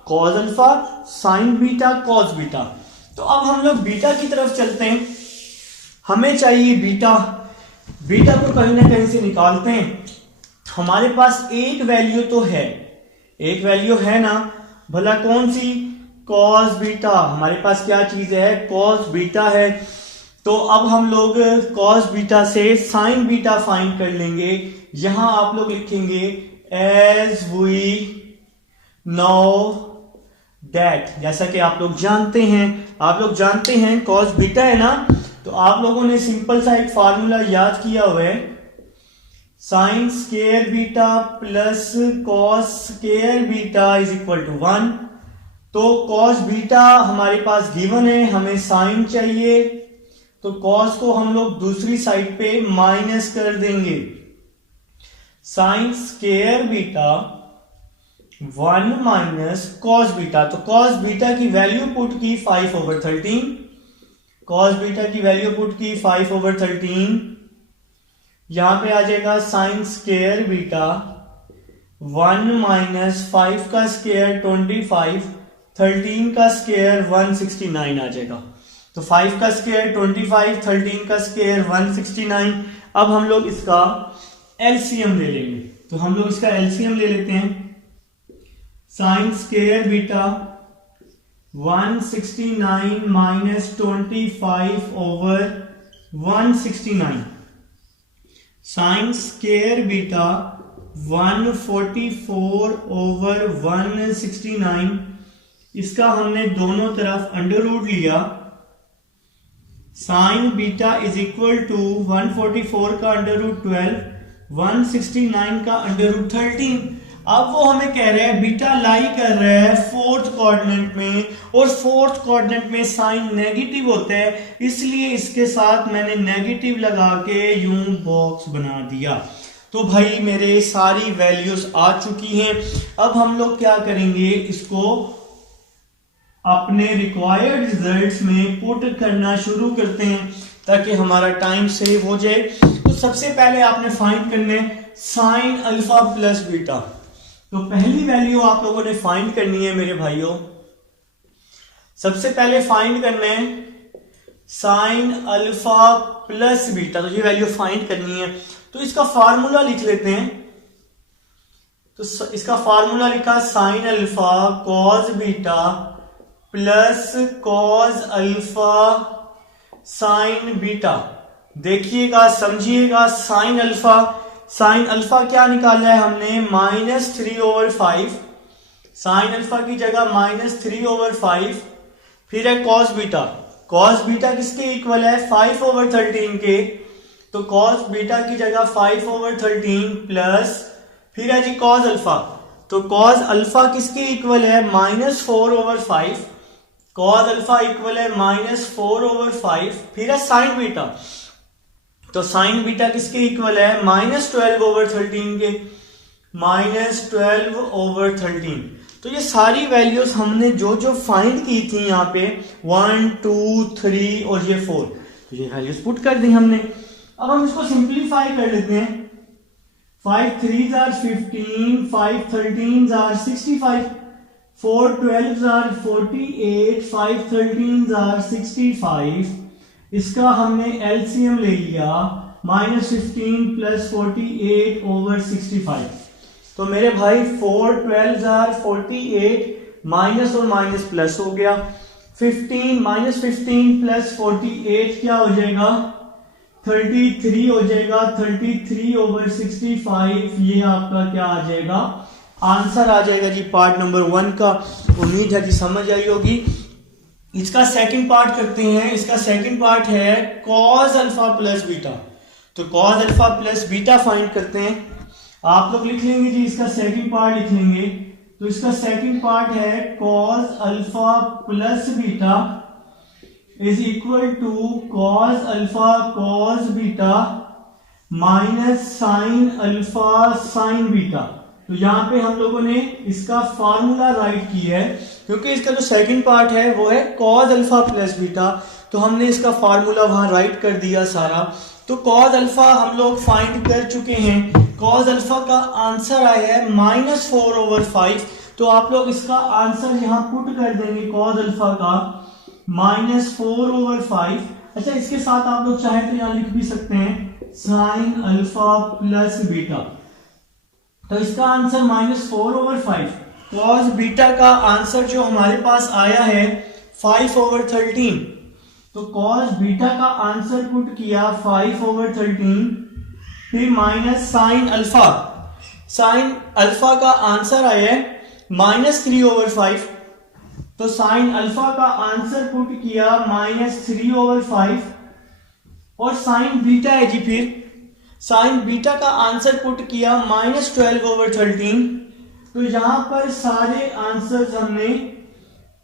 cos alpha, sine beta, cos beta. तो अब हम लोग बीटा की तरफ चलते हैं। हमें चाहिए बीटा, बीटा को कहीं ना कहीं से निकालते हैं। हमारे पास एक वैल्यू तो है, एक वैल्यू है ना, भला कौन सी, कॉस बीटा। हमारे पास क्या चीज है, कॉस बीटा है। तो अब हम लोग कॉस बीटा से साइन बीटा फाइंड कर लेंगे। यहां आप लोग लिखेंगे एज वी नो दैट, जैसा कि आप लोग जानते हैं कॉस बीटा है ना, तो आप लोगों ने सिंपल सा एक फार्मूला याद किया हुआ है, sine square beta plus cos square beta is equal to 1। तो कॉस बीटा हमारे पास गिवन है, हमें साइन चाहिए, तो कॉस को हम लोग दूसरी साइड पे माइनस कर देंगे। Sign square beta 1 minus cos beta, तो कॉस बीटा की वैल्यू पुट की 5/13, कॉस बीटा की वैल्यू पुट की 5/13। यहां पे आ जाएगा साइन स्क्वायर बीटा 1 माइनस 5 का स्क्वायर 25, 13 का स्क्वायर 169 आ जाएगा। तो 5 का स्क्वायर 25, 13 का स्क्वायर 169। अब हम लोग इसका एलसीएम ले लेंगे, तो हम लोग इसका एलसीएम ले लेते हैं। Sine square beta 169 minus 25/169, sine square beta 144/169। इसका हमने दोनों तरफ अंडर रूट लिया। Sine beta is equal to 144 का अंडर रूट 12, 169 का अंडर रूट 13। अब वो हमें कह रहे हैं बीटा लाई कर रहा है फोर्थ कोऑर्डिनेट में, और फोर्थ कोऑर्डिनेट में साइन नेगेटिव होता है, इसलिए इसके साथ मैंने नेगेटिव लगा के यूं बॉक्स बना दिया। तो भाई मेरे सारी वैल्यूज आ चुकी हैं। अब हम लोग क्या करेंगे, इसको अपने रिक्वायर्ड रिजल्ट्स में पुट करना शुरू करते हैं ताकि हमारा टाइम सेव हो जाए। तो सबसे पहले आपने फाइंड करने साइन अल्फा प्लस बीटा। तो पहली वैल्यू आप लोगों ने फाइंड करनी है मेरे भाइयों, सबसे पहले फाइंड करना है साइन अल्फा प्लस बीटा। तो ये वैल्यू फाइंड करनी है, तो इसका फार्मूला लिख लेते हैं। तो इसका फार्मूला लिखा sine alpha cos beta plus cos alpha sine beta. देखिएगा समझिएगा, साइन अल्फा क्या निकाला है हमने, -3/5। साइन अल्फा की जगह -3/5। फिर है कॉस बीटा किसके इक्वल है, 5/13 के। तो कॉस बीटा की जगह 5/13 प्लस फिर है जी कॉस अल्फा। तो कॉस अल्फा किसके इक्वल है, -4/5। कॉस अल्फा इक्वल है -4/5। फिर है साइन बीटा। तो साइन बीटा किसके इक्वल है, -12/13 के, -12/13। तो ये सारी वैल्यूज हमने जो जो फाइंड की थी यहाँ पे 1 2 3 और ये 4, तो ये वैल्यूज पुट कर दी हमने। अब हम इसको सिंप्लीफाई कर लेते हैं। 5 3s are 15, 5 13s are 65, 4 12s are 48, 5 13s are 65। इसका हमने एलसीएम ले लिया, -15 प्लस 48/65। तो मेरे भाई 4 12s are 48, माइनस और माइनस प्लस हो गया। 15 -15 प्लस 48 क्या हो जाएगा, 33 हो जाएगा। 33/65 ये आपका क्या आ जाएगा, आंसर आ जाएगा जी पार्ट नंबर 1 का। उम्मीद है कि समझ आई होगी। इसका सेकंड पार्ट करते हैं। इसका सेकंड पार्ट है कॉस अल्फा प्लस बीटा। तो cos alpha plus beta find करते हैं। आप लोग लिख लेंगे जी, इसका सेकंड पार्ट लिख लेंगे। तो इसका सेकंड पार्ट है cos alpha plus beta is equal to cos alpha cos beta minus sine alpha sine beta. तो यहाँ पे हम लोगों ने इसका फार्मूला राइट किया है, क्योंकि इसका जो सेकंड पार्ट है वो है कॉस अल्फा प्लस बीटा, तो हमने इसका फार्मूला वहां राइट कर दिया सारा। तो कॉस अल्फा हम लोग फाइंड कर चुके हैं। कॉस अल्फा का आंसर आया है -4/5। तो आप लोग इसका आंसर यहाँ पुट कर देंगे, कॉस अल्फा का -4/5। अच्छा, इसके साथ आप लोग चाहे तो यहाँ लिख भी सकते हैं साइन अल्फा प्लस बीटा। तो इसका आंसर -4/5। कॉस बीटा का आंसर जो हमारे पास आया है 5/13। तो कॉस बीटा का आंसर पुट किया 5/13, फिर minus sine alpha. Sine alpha का आंसर आया है -3/5। तो साइन अल्फा का आंसर पुट किया -3/5। और साइन बीटा है जी, फिर साइन बीटा का आंसर पुट किया -12/13। तो यहां पर सारे आंसर्स हमने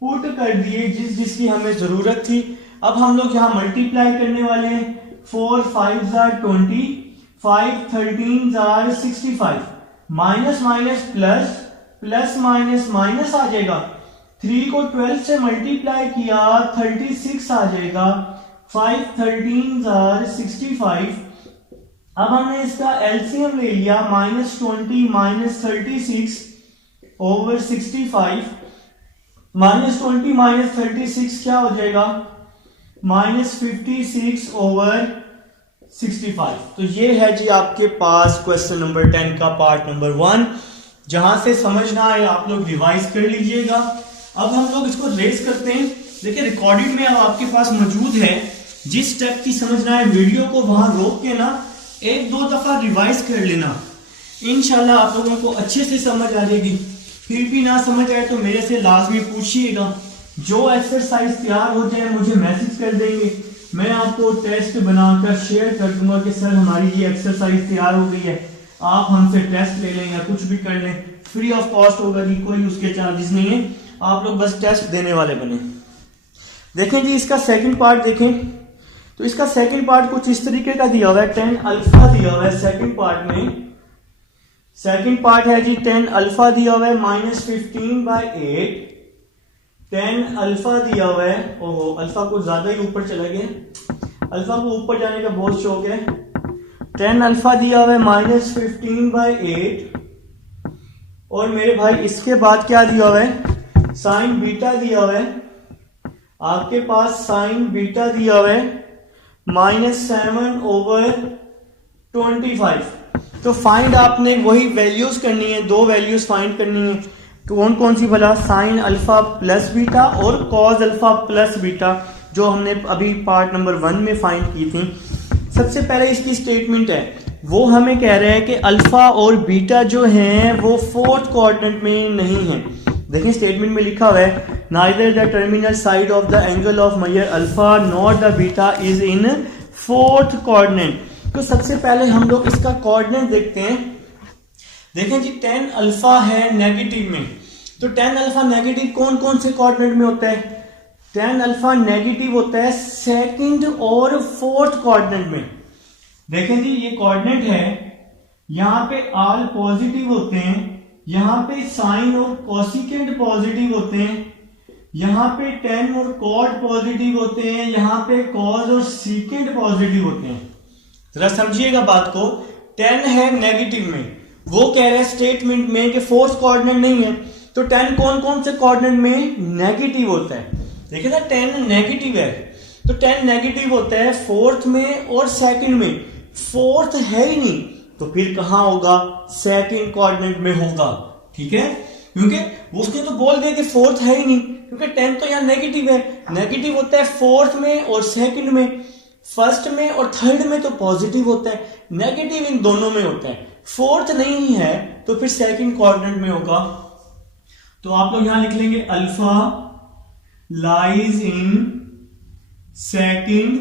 पुट कर दिए जिसकी हमें जरूरत थी। अब हम लोग यहां मल्टीप्लाई करने वाले हैं। 4 5s are 20, 5 13s are 65, minus minus plus, plus minus minus आ जाएगा। 3 को 12 से मल्टीप्लाई किया 36 आ जाएगा। 5 13s are 65। अब हमने इसका एलसीएम ले लिया, -20 -36/65। -20 -36 क्या हो जाएगा, -56/65। तो ये है जी आपके पास क्वेश्चन नंबर 10 का पार्ट नंबर 1। जहां से समझ ना आए आप लोग रिवाइज कर लीजिएगा। अब हम लोग इसको रेस करते हैं। देखिए रिकॉर्डेड में अब आपके पास मौजूद है। जिस स्टेप की समझ ना आए वीडियो को वहां रोक के ना 1-2 दफा रिवाइज कर लेना, इंशाल्लाह आप लोगों को अच्छे से समझ आ जाएगी। फिर भी ना समझ आए तो मेरे से लाजमी पूछिएगा। जो एक्सरसाइज तैयार हो जाए मुझे मैसेज कर देंगे, मैं आपको टेस्ट बनाकर शेयर कर दूंगा कि सर हमारी ये एक्सरसाइज तैयार हो गई है, आप हमसे टेस्ट ले लें या कुछ भी कर लें, फ्री ऑफ कॉस्ट होगा जी, कोई उसके चार्जेस नहीं है, आप लोग बस टेस्ट देने वाले बने। देखें जी इसका सेकंड पार्ट देखें, तो इसका सेकंड पार्ट कुछ इस तरीके का दिया हुआ है, 10 अल्फा दिया हुआ है सेकंड पार्ट में। सेकंड पार्ट है जी 10 अल्फा दिया हुआ है -15/8, 10 अल्फा दिया हुआ है। ओहो, अल्फा को ज्यादा ही ऊपर चला गया, अल्फा को ऊपर जाने का बहुत शौक है। 10 अल्फा दिया हुआ है -15/8, और मेरे भाई इसके बाद क्या दिया हुआ है, साइन बीटा दिया हुआ है आपके पास, साइन बीटा दिया हुआ है -7/25। तो फाइंड आपने वही वैल्यूज करनी है, दो वैल्यूज फाइंड करनी है। कौन कौन सी भला, साइन अल्फा प्लस बीटा और कॉस अल्फा प्लस बीटा, जो हमने अभी पार्ट नंबर 1 में फाइंड की थी। सबसे पहले इसकी स्टेटमेंट है, वो हमें कह रहे हैं कि अल्फा और बीटा जो हैं वो फोर्थ कोऑर्डिनेट में नहीं है। देखिए स्टेटमेंट में लिखा हुआ है, neither the terminal side of the angle of measure alpha not the beta is in fourth coordinate. तो सबसे पहले हम लोग इसका कोऑर्डिनेट देखते हैं। देखें जी 10 अल्फा है नेगेटिव में, तो 10 अल्फा नेगेटिव कौन कौन से कोऑर्डिनेट में होता है, 10 अल्फा नेगेटिव होता है सेकंड और फोर्थ कोऑर्डिनेट में। देखें जी ये कोऑर्डिनेट है, यहां पे ऑल पॉजिटिव होते हैं, यहां पे साइन और कोसिकेंट पॉजिटिव होते हैं, यहां पे टेन और कॉड पॉजिटिव होते हैं, यहां पे कॉस और सीकेंट पॉजिटिव होते हैं। जरा समझिएगा बात को, 10 है नेगेटिव में, वो कह रहे हैं स्टेटमेंट में कि फोर्थ कोऑर्डिनेट नहीं है, तो 10 कौन कौन से कोऑर्डिनेट में नेगेटिव होता है। देखिए ना 10 नेगेटिव है, तो 10 नेगेटिव होता है फोर्थ में और सेकंड में, फोर्थ है ही नहीं, तो फिर कहां होगा, सेकंड कोऑर्डिनेट में होगा। ठीक है, क्योंकि उसने तो बोल दिया कि फोर्थ है ही नहीं, क्योंकि 10 तो यहां नेगेटिव है, नेगेटिव होता है फोर्थ में और सेकंड में, फर्स्ट में और थर्ड में तो पॉजिटिव होता है, नेगेटिव इन दोनों में होता है, फोर्थ नहीं है तो फिर सेकंड कोऑर्डिनेट में होगा। तो आप लोग यहां लिख लेंगे alpha lies in second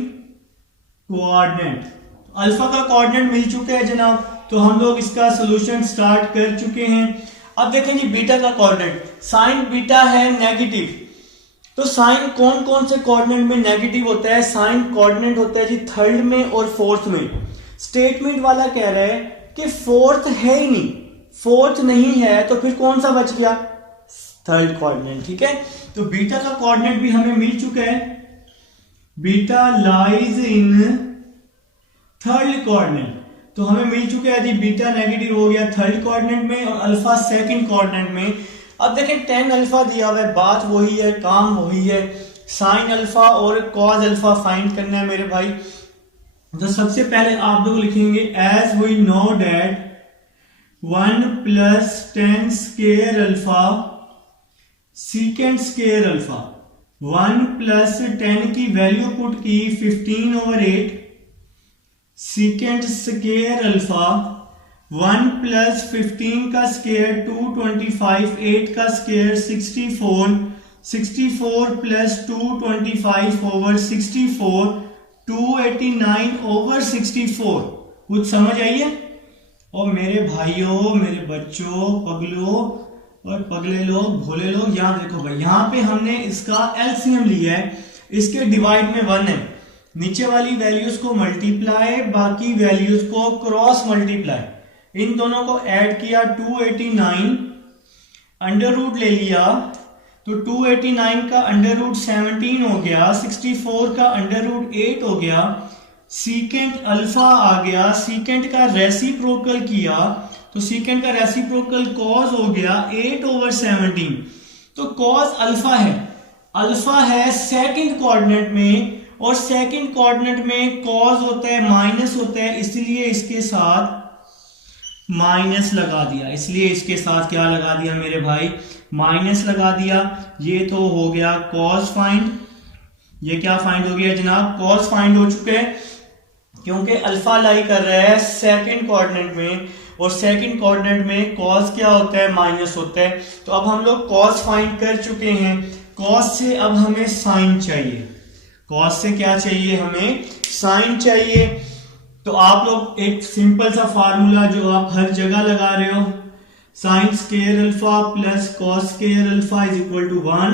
coordinate. Alpha का कोऑर्डिनेट मिल चुका है जनाब, तो हम लोग इसका सॉल्यूशन स्टार्ट कर चुके हैं। अब देखें जी बीटा का कोऑर्डिनेट, साइन बीटा है नेगेटिव, तो साइन कौन कौन से कोऑर्डिनेट में नेगेटिव होता है, साइन कोऑर्डिनेट होता है जी थर्ड में और फोर्थ में। स्टेटमेंट वाला कह रहा है कि फोर्थ है ही नहीं, फोर्थ नहीं है तो फिर कौन सा बच गया, थर्ड कोऑर्डिनेट। ठीक है, तो बीटा का कोऑर्डिनेट भी हमें मिल चुका है, beta lies in third coordinate, तो हमें मिल चुका है जी बीटा नेगेटिव हो गया थर्ड कोऑर्डिनेट में और अल्फा सेकंड कोऑर्डिनेट में। अब देखें 10 अल्फा दिया हुआ है, बात वही है, काम वही है, साइन अल्फा और कॉस अल्फा फाइंड करना है मेरे भाई। तो सबसे पहले आप लोग लिखेंगे as we know that 1 + 10 square alpha secant square alpha, 1 + 10 की वैल्यू पुट की 15/8 सीकेंट स्क्वायर अल्फा, 1 + 15 का स्क्वायर 225, 8 का स्क्वायर 64, 64 + 225/64 289/64। कुछ समझ आई है? और मेरे भाइयों, मेरे बच्चों, पगलों और पगले लोग, भोले लोग, यहां देखो भाई, यहां पे हमने इसका एलसीएम लिया है, इसके डिवाइड में 1 है, नीचे वाली वैल्यूज को मल्टीप्लाई, बाकी वैल्यूज को क्रॉस मल्टीप्लाई, इन दोनों को ऐड किया 289, अंडर रूट ले लिया, तो 289 का अंडर रूट 17 हो गया, 64 का अंडर रूट 8 हो गया, सीकेंट अल्फा आ गया, सीकेंट का रेसिप्रोकल किया तो सीकेंट का रेसिप्रोकल कॉस हो गया 8/17। तो कॉस अल्फा है, अल्फा है सेकंड कोऑर्डिनेट में, और सेकंड कोऑर्डिनेट में कॉस होता है माइनस होता है, इसलिए इसके साथ माइनस लगा दिया, इसलिए इसके साथ क्या लगा दिया मेरे भाई, माइनस लगा दिया। ये तो हो गया कॉस फाइंड, ये क्या फाइंड हो गया जनाब, कॉस फाइंड हो चुके हैं, क्योंकि अल्फा लाई कर रहा है सेकंड कोऑर्डिनेट में, और सेकंड कोऑर्डिनेट में कॉस क्या होता है, माइनस होता है। तो अब हम लोग कॉस फाइंड कर चुके हैं, कॉस से अब हमें साइन चाहिए, कॉस से क्या चाहिए, हमें साइन चाहिए। तो आप लोग एक सिंपल सा फार्मूला जो आप हर जगह लगा रहे हो, sine square alpha plus cos square alpha is equal to 1,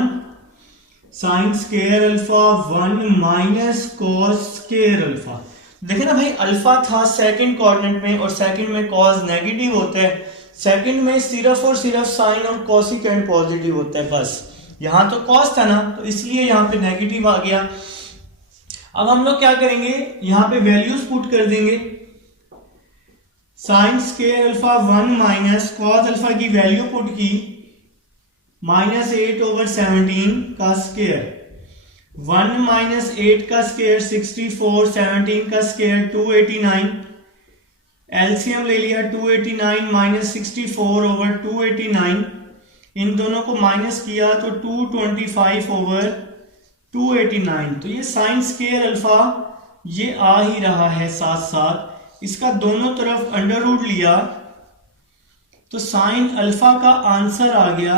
sine square alpha 1 minus cos square alpha. देखे ना भाई, अल्फा था सेकंड कोऑर्डिनेट में और सेकंड में कॉस नेगेटिव होता है, सेकंड में सिर्फ और सिर्फ साइन और कोसिकेंड पॉजिटिव होता है बस। यहां तो कॉस था ना, तो इसलिए यहां पे नेगेटिव आ गया। अब हम लोग क्या करेंगे, यहां पे वैल्यूज पुट कर देंगे। Sign square alpha 1 minus cos alpha की वैल्यू पुट की -8/17 का स्केयर, 1 माइनस 8 का स्केयर 64, 17 का स्केयर 289, एलसीएम ले लिया 289 माइनस 64/289, इन दोनों को माइनस किया तो 225/289। तो ये साइन स्केयर अल्फा ये आ ही रहा है साथ साथ, इसका दोनों तरफ अंडर रूट लिया तो साइन अल्फा का आंसर आ गया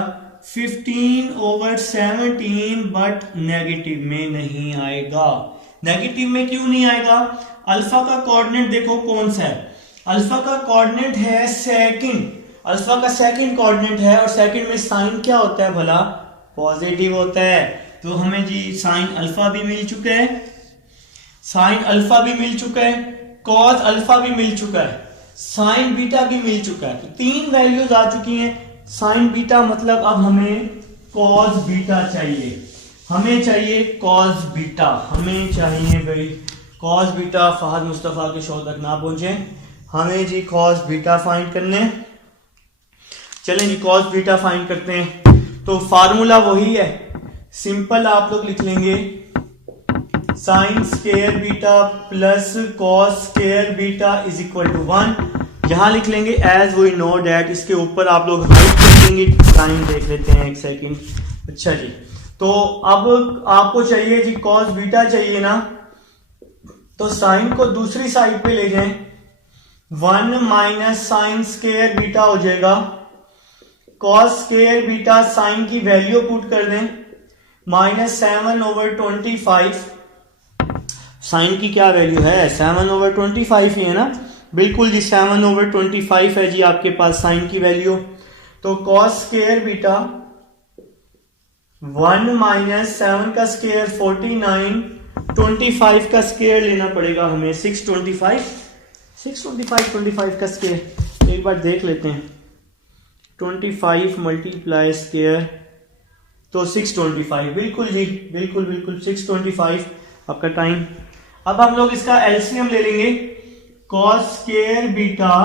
15/17, बट नेगेटिव में नहीं आएगा। नेगेटिव में क्यों नहीं आएगा? अल्फा का कोऑर्डिनेट देखो कौन सा है, अल्फा का कोऑर्डिनेट है सेकंड, अल्फा का सेकंड कोऑर्डिनेट है और सेकंड में साइन क्या होता है भला? पॉजिटिव होता है। तो हमें जी साइन अल्फा भी मिल चुका है, साइन अल्फा भी मिल चुका है, कॉस अल्फा भी मिल चुका है, साइन बीटा भी मिल चुका है। तो 3 वैल्यूज आ चुकी हैं। साइन बीटा मतलब अब हमें कॉस बीटा चाहिए, हमें चाहिए कॉस बीटा, हमें चाहिए भाई कॉस बीटा। फहद मुस्तफा के शो तक ना पहुंचे, हमें जी कॉस बीटा फाइंड करने। चलें जी कॉस बीटा फाइंड करते हैं। तो फार्मूला वही है, सिंपल आप लोग लिख लेंगे sine square beta plus cos square beta is equal to 1। यहां लिख लेंगे एज वी नो डैट, इसके ऊपर आप लोग राइट कर देंगे। साइन देख लेते हैं एक सेकंड। अच्छा जी, तो अब आपको चाहिए जी कॉस बीटा चाहिए ना, तो साइन को दूसरी साइड पे ले जाएं, 1 माइनस साइन स्केयर बीटा हो जाएगा, कॉस स्केयर बीटा साइन की वैल्यू पुट कर दें -7/25। साइन की क्या वैल्यू है? 7/25 ही है ना, बिल्कुल जी 7/25 है जी आपके पास साइन की वैल्यू। तो कॉस स्केयर बीटा 1 माइनस 7 का स्केयर 49, 25 का स्केयर लेना पड़ेगा हमें 625 का स्केयर एक बार देख लेते हैं। 25 मल्टीप्लाई स्केयर तो 625, बिल्कुल जी बिल्कुल 625 आपका टाइम। अब हम लोग इसका एलसीएम ले लेंगे, cos square beta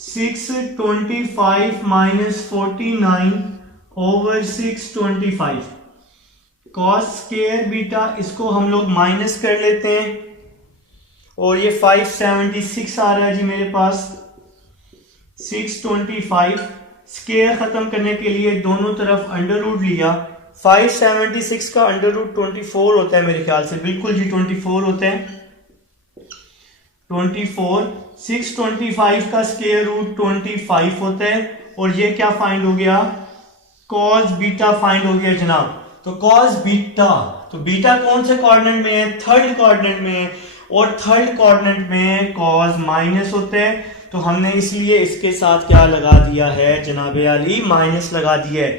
625 minus 49/625, cos square beta इसको हम लोग माइनस कर लेते हैं और ये 576 आ रहा है जी मेरे पास। 625 स्केयर खत्म करने के लिए दोनों तरफ अंडर रूट लिया, 576 का अंडर रूट 24 होता है मेरे ख्याल से, बिल्कुल जी 24 होता है 24। 625 का स्केयर रूट 25 होता है और ये क्या फाइंड हो गया? कॉस बीटा फाइंड हो गया जनाब। तो कॉस बीटा, तो बीटा कौन से कोऑर्डिनेट में है? थर्ड कोऑर्डिनेट में है और थर्ड कोऑर्डिनेट में कॉस माइनस होता है, तो हमने इसलिए इसके साथ क्या लगा दिया है जनाबे आली? माइनस लगा दिया है।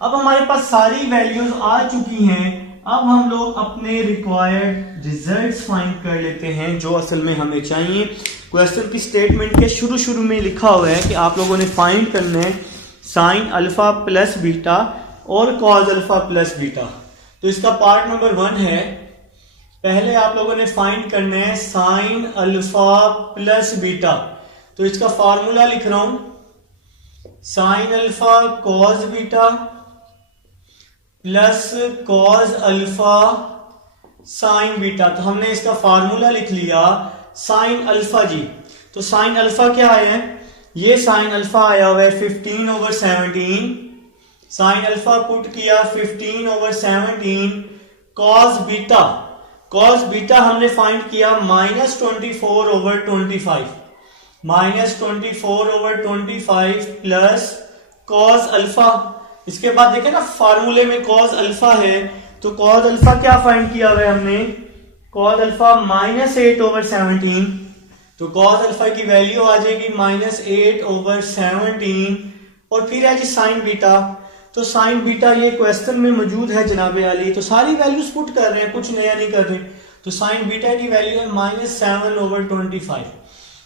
अब हमारे पास सारी वैल्यूज आ चुकी हैं, अब हम लोग अपने रिक्वायर्ड रिजल्ट्स फाइंड कर लेते हैं जो असल में हमें चाहिए। क्वेश्चन की स्टेटमेंट के शुरू में लिखा हुआ है कि आप लोगों ने फाइंड करना है साइन अल्फा प्लस बीटा और कॉस अल्फा प्लस बीटा। तो इसका पार्ट नंबर 1 है, पहले आप लोगों ने फाइंड करना है साइन अल्फा प्लस बीटा। तो इसका फॉर्मूला लिख रहा हूं, sign alpha cos beta plus cos alpha sine beta. तो हमने इसका फार्मूला लिख लिया साइन अल्फा जी। तो साइन अल्फा क्या है? ये साइन अल्फा आया हुआ है 15/17, साइन अल्फा पुट किया 15/17। कॉस बीटा, कॉस बीटा हमने फाइंड किया -24/25, -24/25 प्लस कॉस अल्फा। इसके बाद देखें ना फार्मूले में कॉस अल्फा है, तो कॉस अल्फा क्या फाइंड किया हुआ है हमने? कॉस अल्फा -8/17 तो कॉस अल्फा की वैल्यू आ जाएगी -8/17 और फिर है जी साइन बीटा। तो साइन बीटा ये क्वेश्चन में मौजूद है जनाबे अली, तो सारी वैल्यूज पुट कर रहे हैं, कुछ नया नहीं कर रहे। तो साइन बीटा की वैल्यू है -7/25।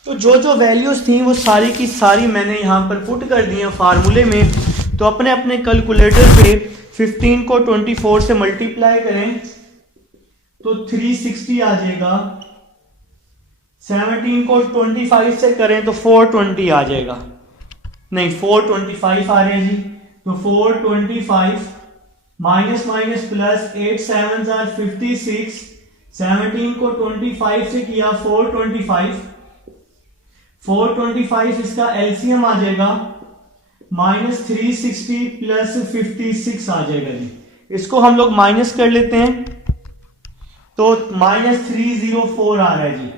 तो जो जो वैल्यूज थी वो सारी की सारी मैंने यहाँ पर पुट कर दी हैं फार्मूले में। तो अपने अपने कैलकुलेटर पे 15 को 24 से मल्टीप्लाई करें तो 360 आ जाएगा, 17 को 25 से करें तो 420 आ जाएगा, नहीं 425 आ रहे हैं जी। तो 425 माइनस माइनस प्लस 8 7 आर 56, 17 को 25 से किया 425 इसका एलसीएम आ जाएगा -360 प्लस 56 आ जाएगा जी। इसको हम लोग माइनस कर लेते हैं तो -304 आ रहा है जी,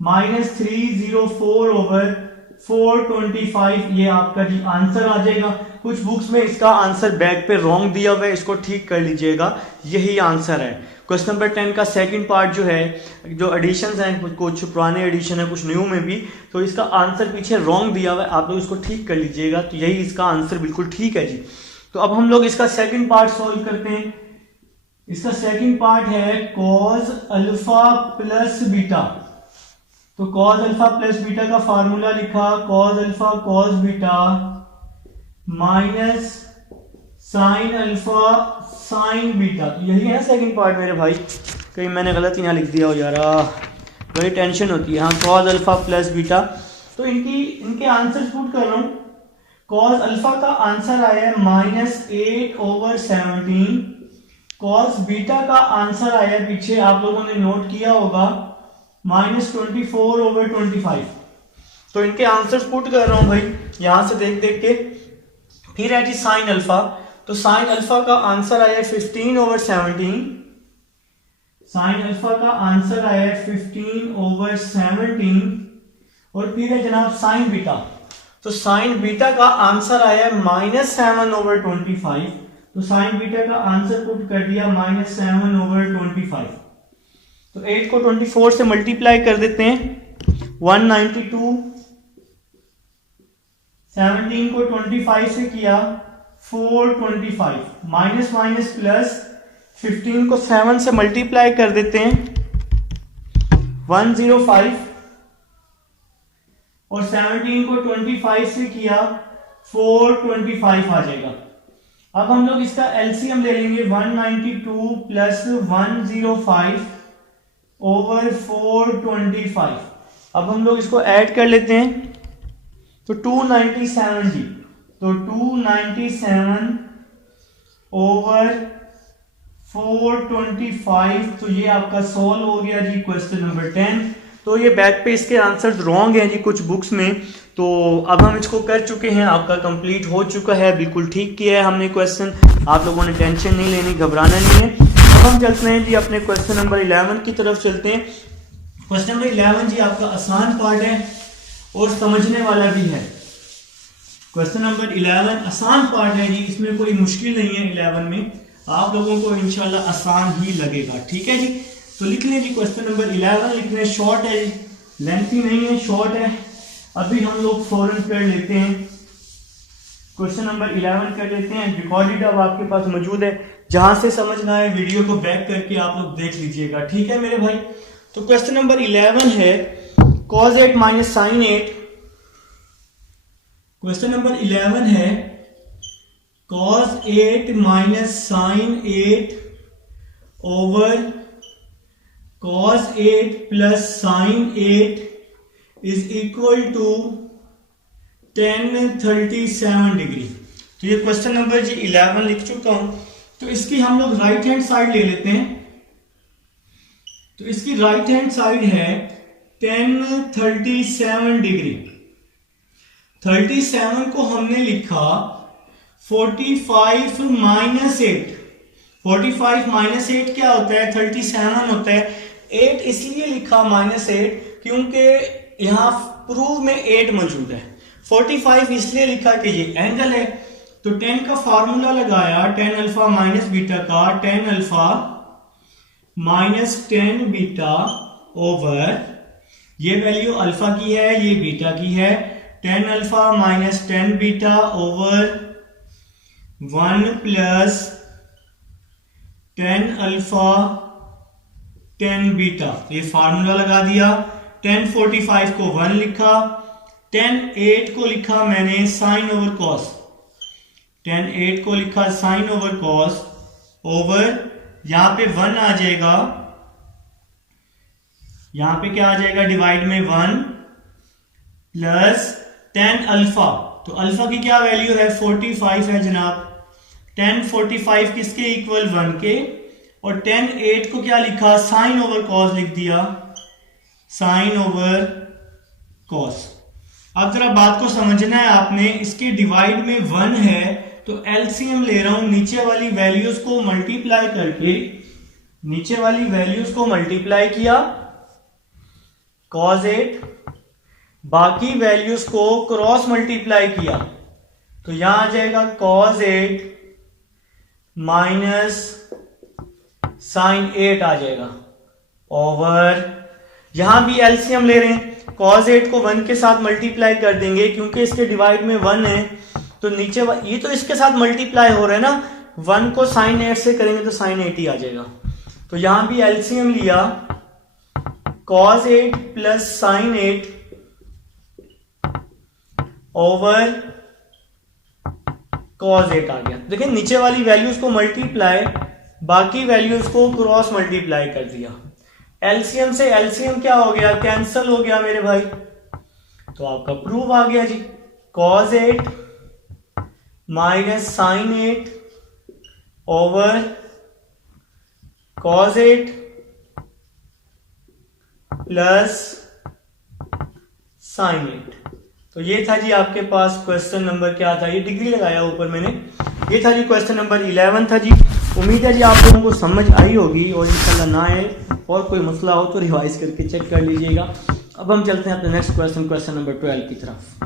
-304/425 ये आपका जी आंसर आ जाएगा। कुछ बुक्स में इसका आंसर बैक पे रॉन्ग दिया हुआ है, इसको ठीक कर लीजिएगा, यही आंसर है। क्वेश्चन नंबर 10 का सेकंड पार्ट जो है, जो एडिशंस हैं, कुछ पुराने एडिशन है कुछ न्यू में भी, तो इसका आंसर पीछे रॉन्ग दिया हुआ है, आप लोग इसको ठीक कर लीजिएगा। तो यही इसका आंसर बिल्कुल ठीक है जी। तो अब हम लोग इसका सेकंड पार्ट सॉल्व करते हैं। इसका सेकंड पार्ट है कॉस अल्फा प्लस बीटा। तो कॉस अल्फा प्लस बीटा का फार्मूला लिखा, cos alpha cos beta minus sine alpha sine beta. तो यही है सेकंड पार्ट मेरे भाई, कहीं मैंने गलत यहाँ लिख दिया हो यार, बड़ी टेंशन होती है। हाँ, कॉस अल्फा प्लस बीटा। तो इनके आंसर पुट कर रहा हूं। कॉस अल्फा का आंसर आया है -8/17, कॉस बीटा का आंसर आया पीछे आप लोगों ने नोट किया होगा -24/25। तो इनके आंसर्स पुट कर रहा हूं भाई यहां से देख देख के। फिर है जी साइन अल्फा। तो साइन अल्फा का आंसर आया 15/17, साइन अल्फा का आंसर आया 15/17। और फिर है जनाब साइन बीटा। तो साइन बीटा का आंसर आया -7/25। तो साइन बीटा का आंसर पुट कर दिया -7/25। तो 8 को 24 से मल्टीप्लाई कर देते हैं, 192, 17 को 25 से किया 425, माइनस माइनस प्लस 15 को 7 से मल्टीप्लाई कर देते हैं 105, और 17 को 25 से किया 425 आ जाएगा। अब हम लोग इसका एलसीएम ले लेंगे, 192 प्लस 105/425। अब हम लोग इसको ऐड कर लेते हैं तो 297 जी। तो 297/425, तो ये आपका सॉल्व हो गया जी क्वेश्चन नंबर 10। तो ये बैक पे इसके आंसर्स रॉन्ग हैं जी कुछ बुक्स में। तो अब हम इसको कर चुके हैं, आपका कंप्लीट हो चुका है, बिल्कुल ठीक किया है हमने क्वेश्चन। आप लोगों ने टेंशन नहीं लेनी, घबराना नहीं है। अब हम चलते हैं जी अपने क्वेश्चन नंबर 11 की तरफ चलते हैं। क्वेश्चन नंबर 11 जी आपका आसान पार्ट है और समझने वाला भी है। क्वेश्चन नंबर 11 आसान पार्ट है जी, इसमें कोई मुश्किल नहीं है। 11 में आप लोगों को इंशाल्लाह आसान ही लगेगा, ठीक है जी। तो लिख लें जी क्वेश्चन नंबर 11, लिख लें, शॉर्ट है जी, लेंथी नहीं है, शॉर्ट है। अभी हम लोग फौरन कर लेते हैं, क्वेश्चन नंबर 11 कर लेते हैं। रिकॉर्डेड अब आपके पास मौजूद है, जहां से समझना है वीडियो को बैक करके आप लोग देख लीजिएगा, ठीक है मेरे भाई। तो क्वेश्चन नंबर 11 है cos 8 minus sine 8। Question number 11 है cos 8 minus sine 8 over cos 8 plus sine 8 is equal to tan 37 degree. तो ये क्वेश्चन नंबर जी 11 लिख चुका हूं। तो इसकी हम लोग राइट हैंड साइड ले लेते हैं। तो इसकी राइट हैंड साइड है tan 37 डिग्री। 37 को हमने लिखा 45 माइनस 8। 45 माइनस 8 क्या होता है? 37 होता है। 8 इसलिए लिखा -8 क्योंकि यहां प्रूफ में 8 मौजूद है। 45 इसलिए लिखा कि ये एंगल है। तो tan का फार्मूला लगाया, tan अल्फा माइनस बीटा का, tan alpha minus tan beta over ये वैल्यू अल्फा की है, ये बीटा की है। 10 alpha minus 10 beta over 1 plus 10 alpha 10 beta, ये फार्मूला लगा दिया। 10 45 को 1 लिखा, 10 8 को लिखा मैंने साइन ओवर कॉस, 10 8 को लिखा साइन ओवर कॉस ओवर, यहां पे 1 आ जाएगा, यहां पे क्या आ जाएगा डिवाइड में 1 प्लस 10 अल्फा, तो अल्फा की क्या वैल्यू है 45 है जनाब। 10 45 किसके इक्वल 1 के, और 10 8 को क्या लिखा साइन ओवर कॉस लिख दिया, साइन ओवर कॉस। अब जरा बात को समझना है आपने, इसके डिवाइड में 1 है तो एलसीएम ले रहा हूं, नीचे वाली वैल्यूज को मल्टीप्लाई करके, नीचे वाली वैल्यूज को मल्टीप्लाई किया cos 8, बाकी वैल्यूज को क्रॉस मल्टीप्लाई किया, तो यहां आ जाएगा cos 8 माइनस साइन 8 आ जाएगा ओवर, यहां भी एलसीएम ले रहे हैं, cos 8 को 1 के साथ मल्टीप्लाई कर देंगे क्योंकि इसके डिवाइड में 1 है, तो नीचे ये तो इसके साथ मल्टीप्लाई हो रहा है ना, 1 को साइन 8 से करेंगे तो साइन 8 ही आ जाएगा। तो यहां भी एलसीएम लिया, cos 8 plus sine 8 over cos 8 आ गया। देखिए नीचे वाली वैल्यूज को मल्टीप्लाई, बाकी वैल्यूज को क्रॉस मल्टीप्लाई कर दिया, एलसीएम से एलसीएम क्या हो गया कैंसिल हो गया मेरे भाई, तो आपका प्रूफ आ गया जी। cos 8 minus sine 8 over cos 8 plus sine 8। तो ये था जी आपके पास क्वेश्चन नंबर क्या था, ये डिग्री लगाया ऊपर मैंने, ये था जी क्वेश्चन नंबर 11 था जी। उम्मीद है जी आप लोगों को समझ आई होगी, और इंशाल्लाह ना आए और कोई मसला हो तो रिवाइज करके चेक कर लीजिएगा। अब हम चलते हैं अपने नेक्स्ट क्वेश्चन, क्वेश्चन नंबर 12 की तरफ।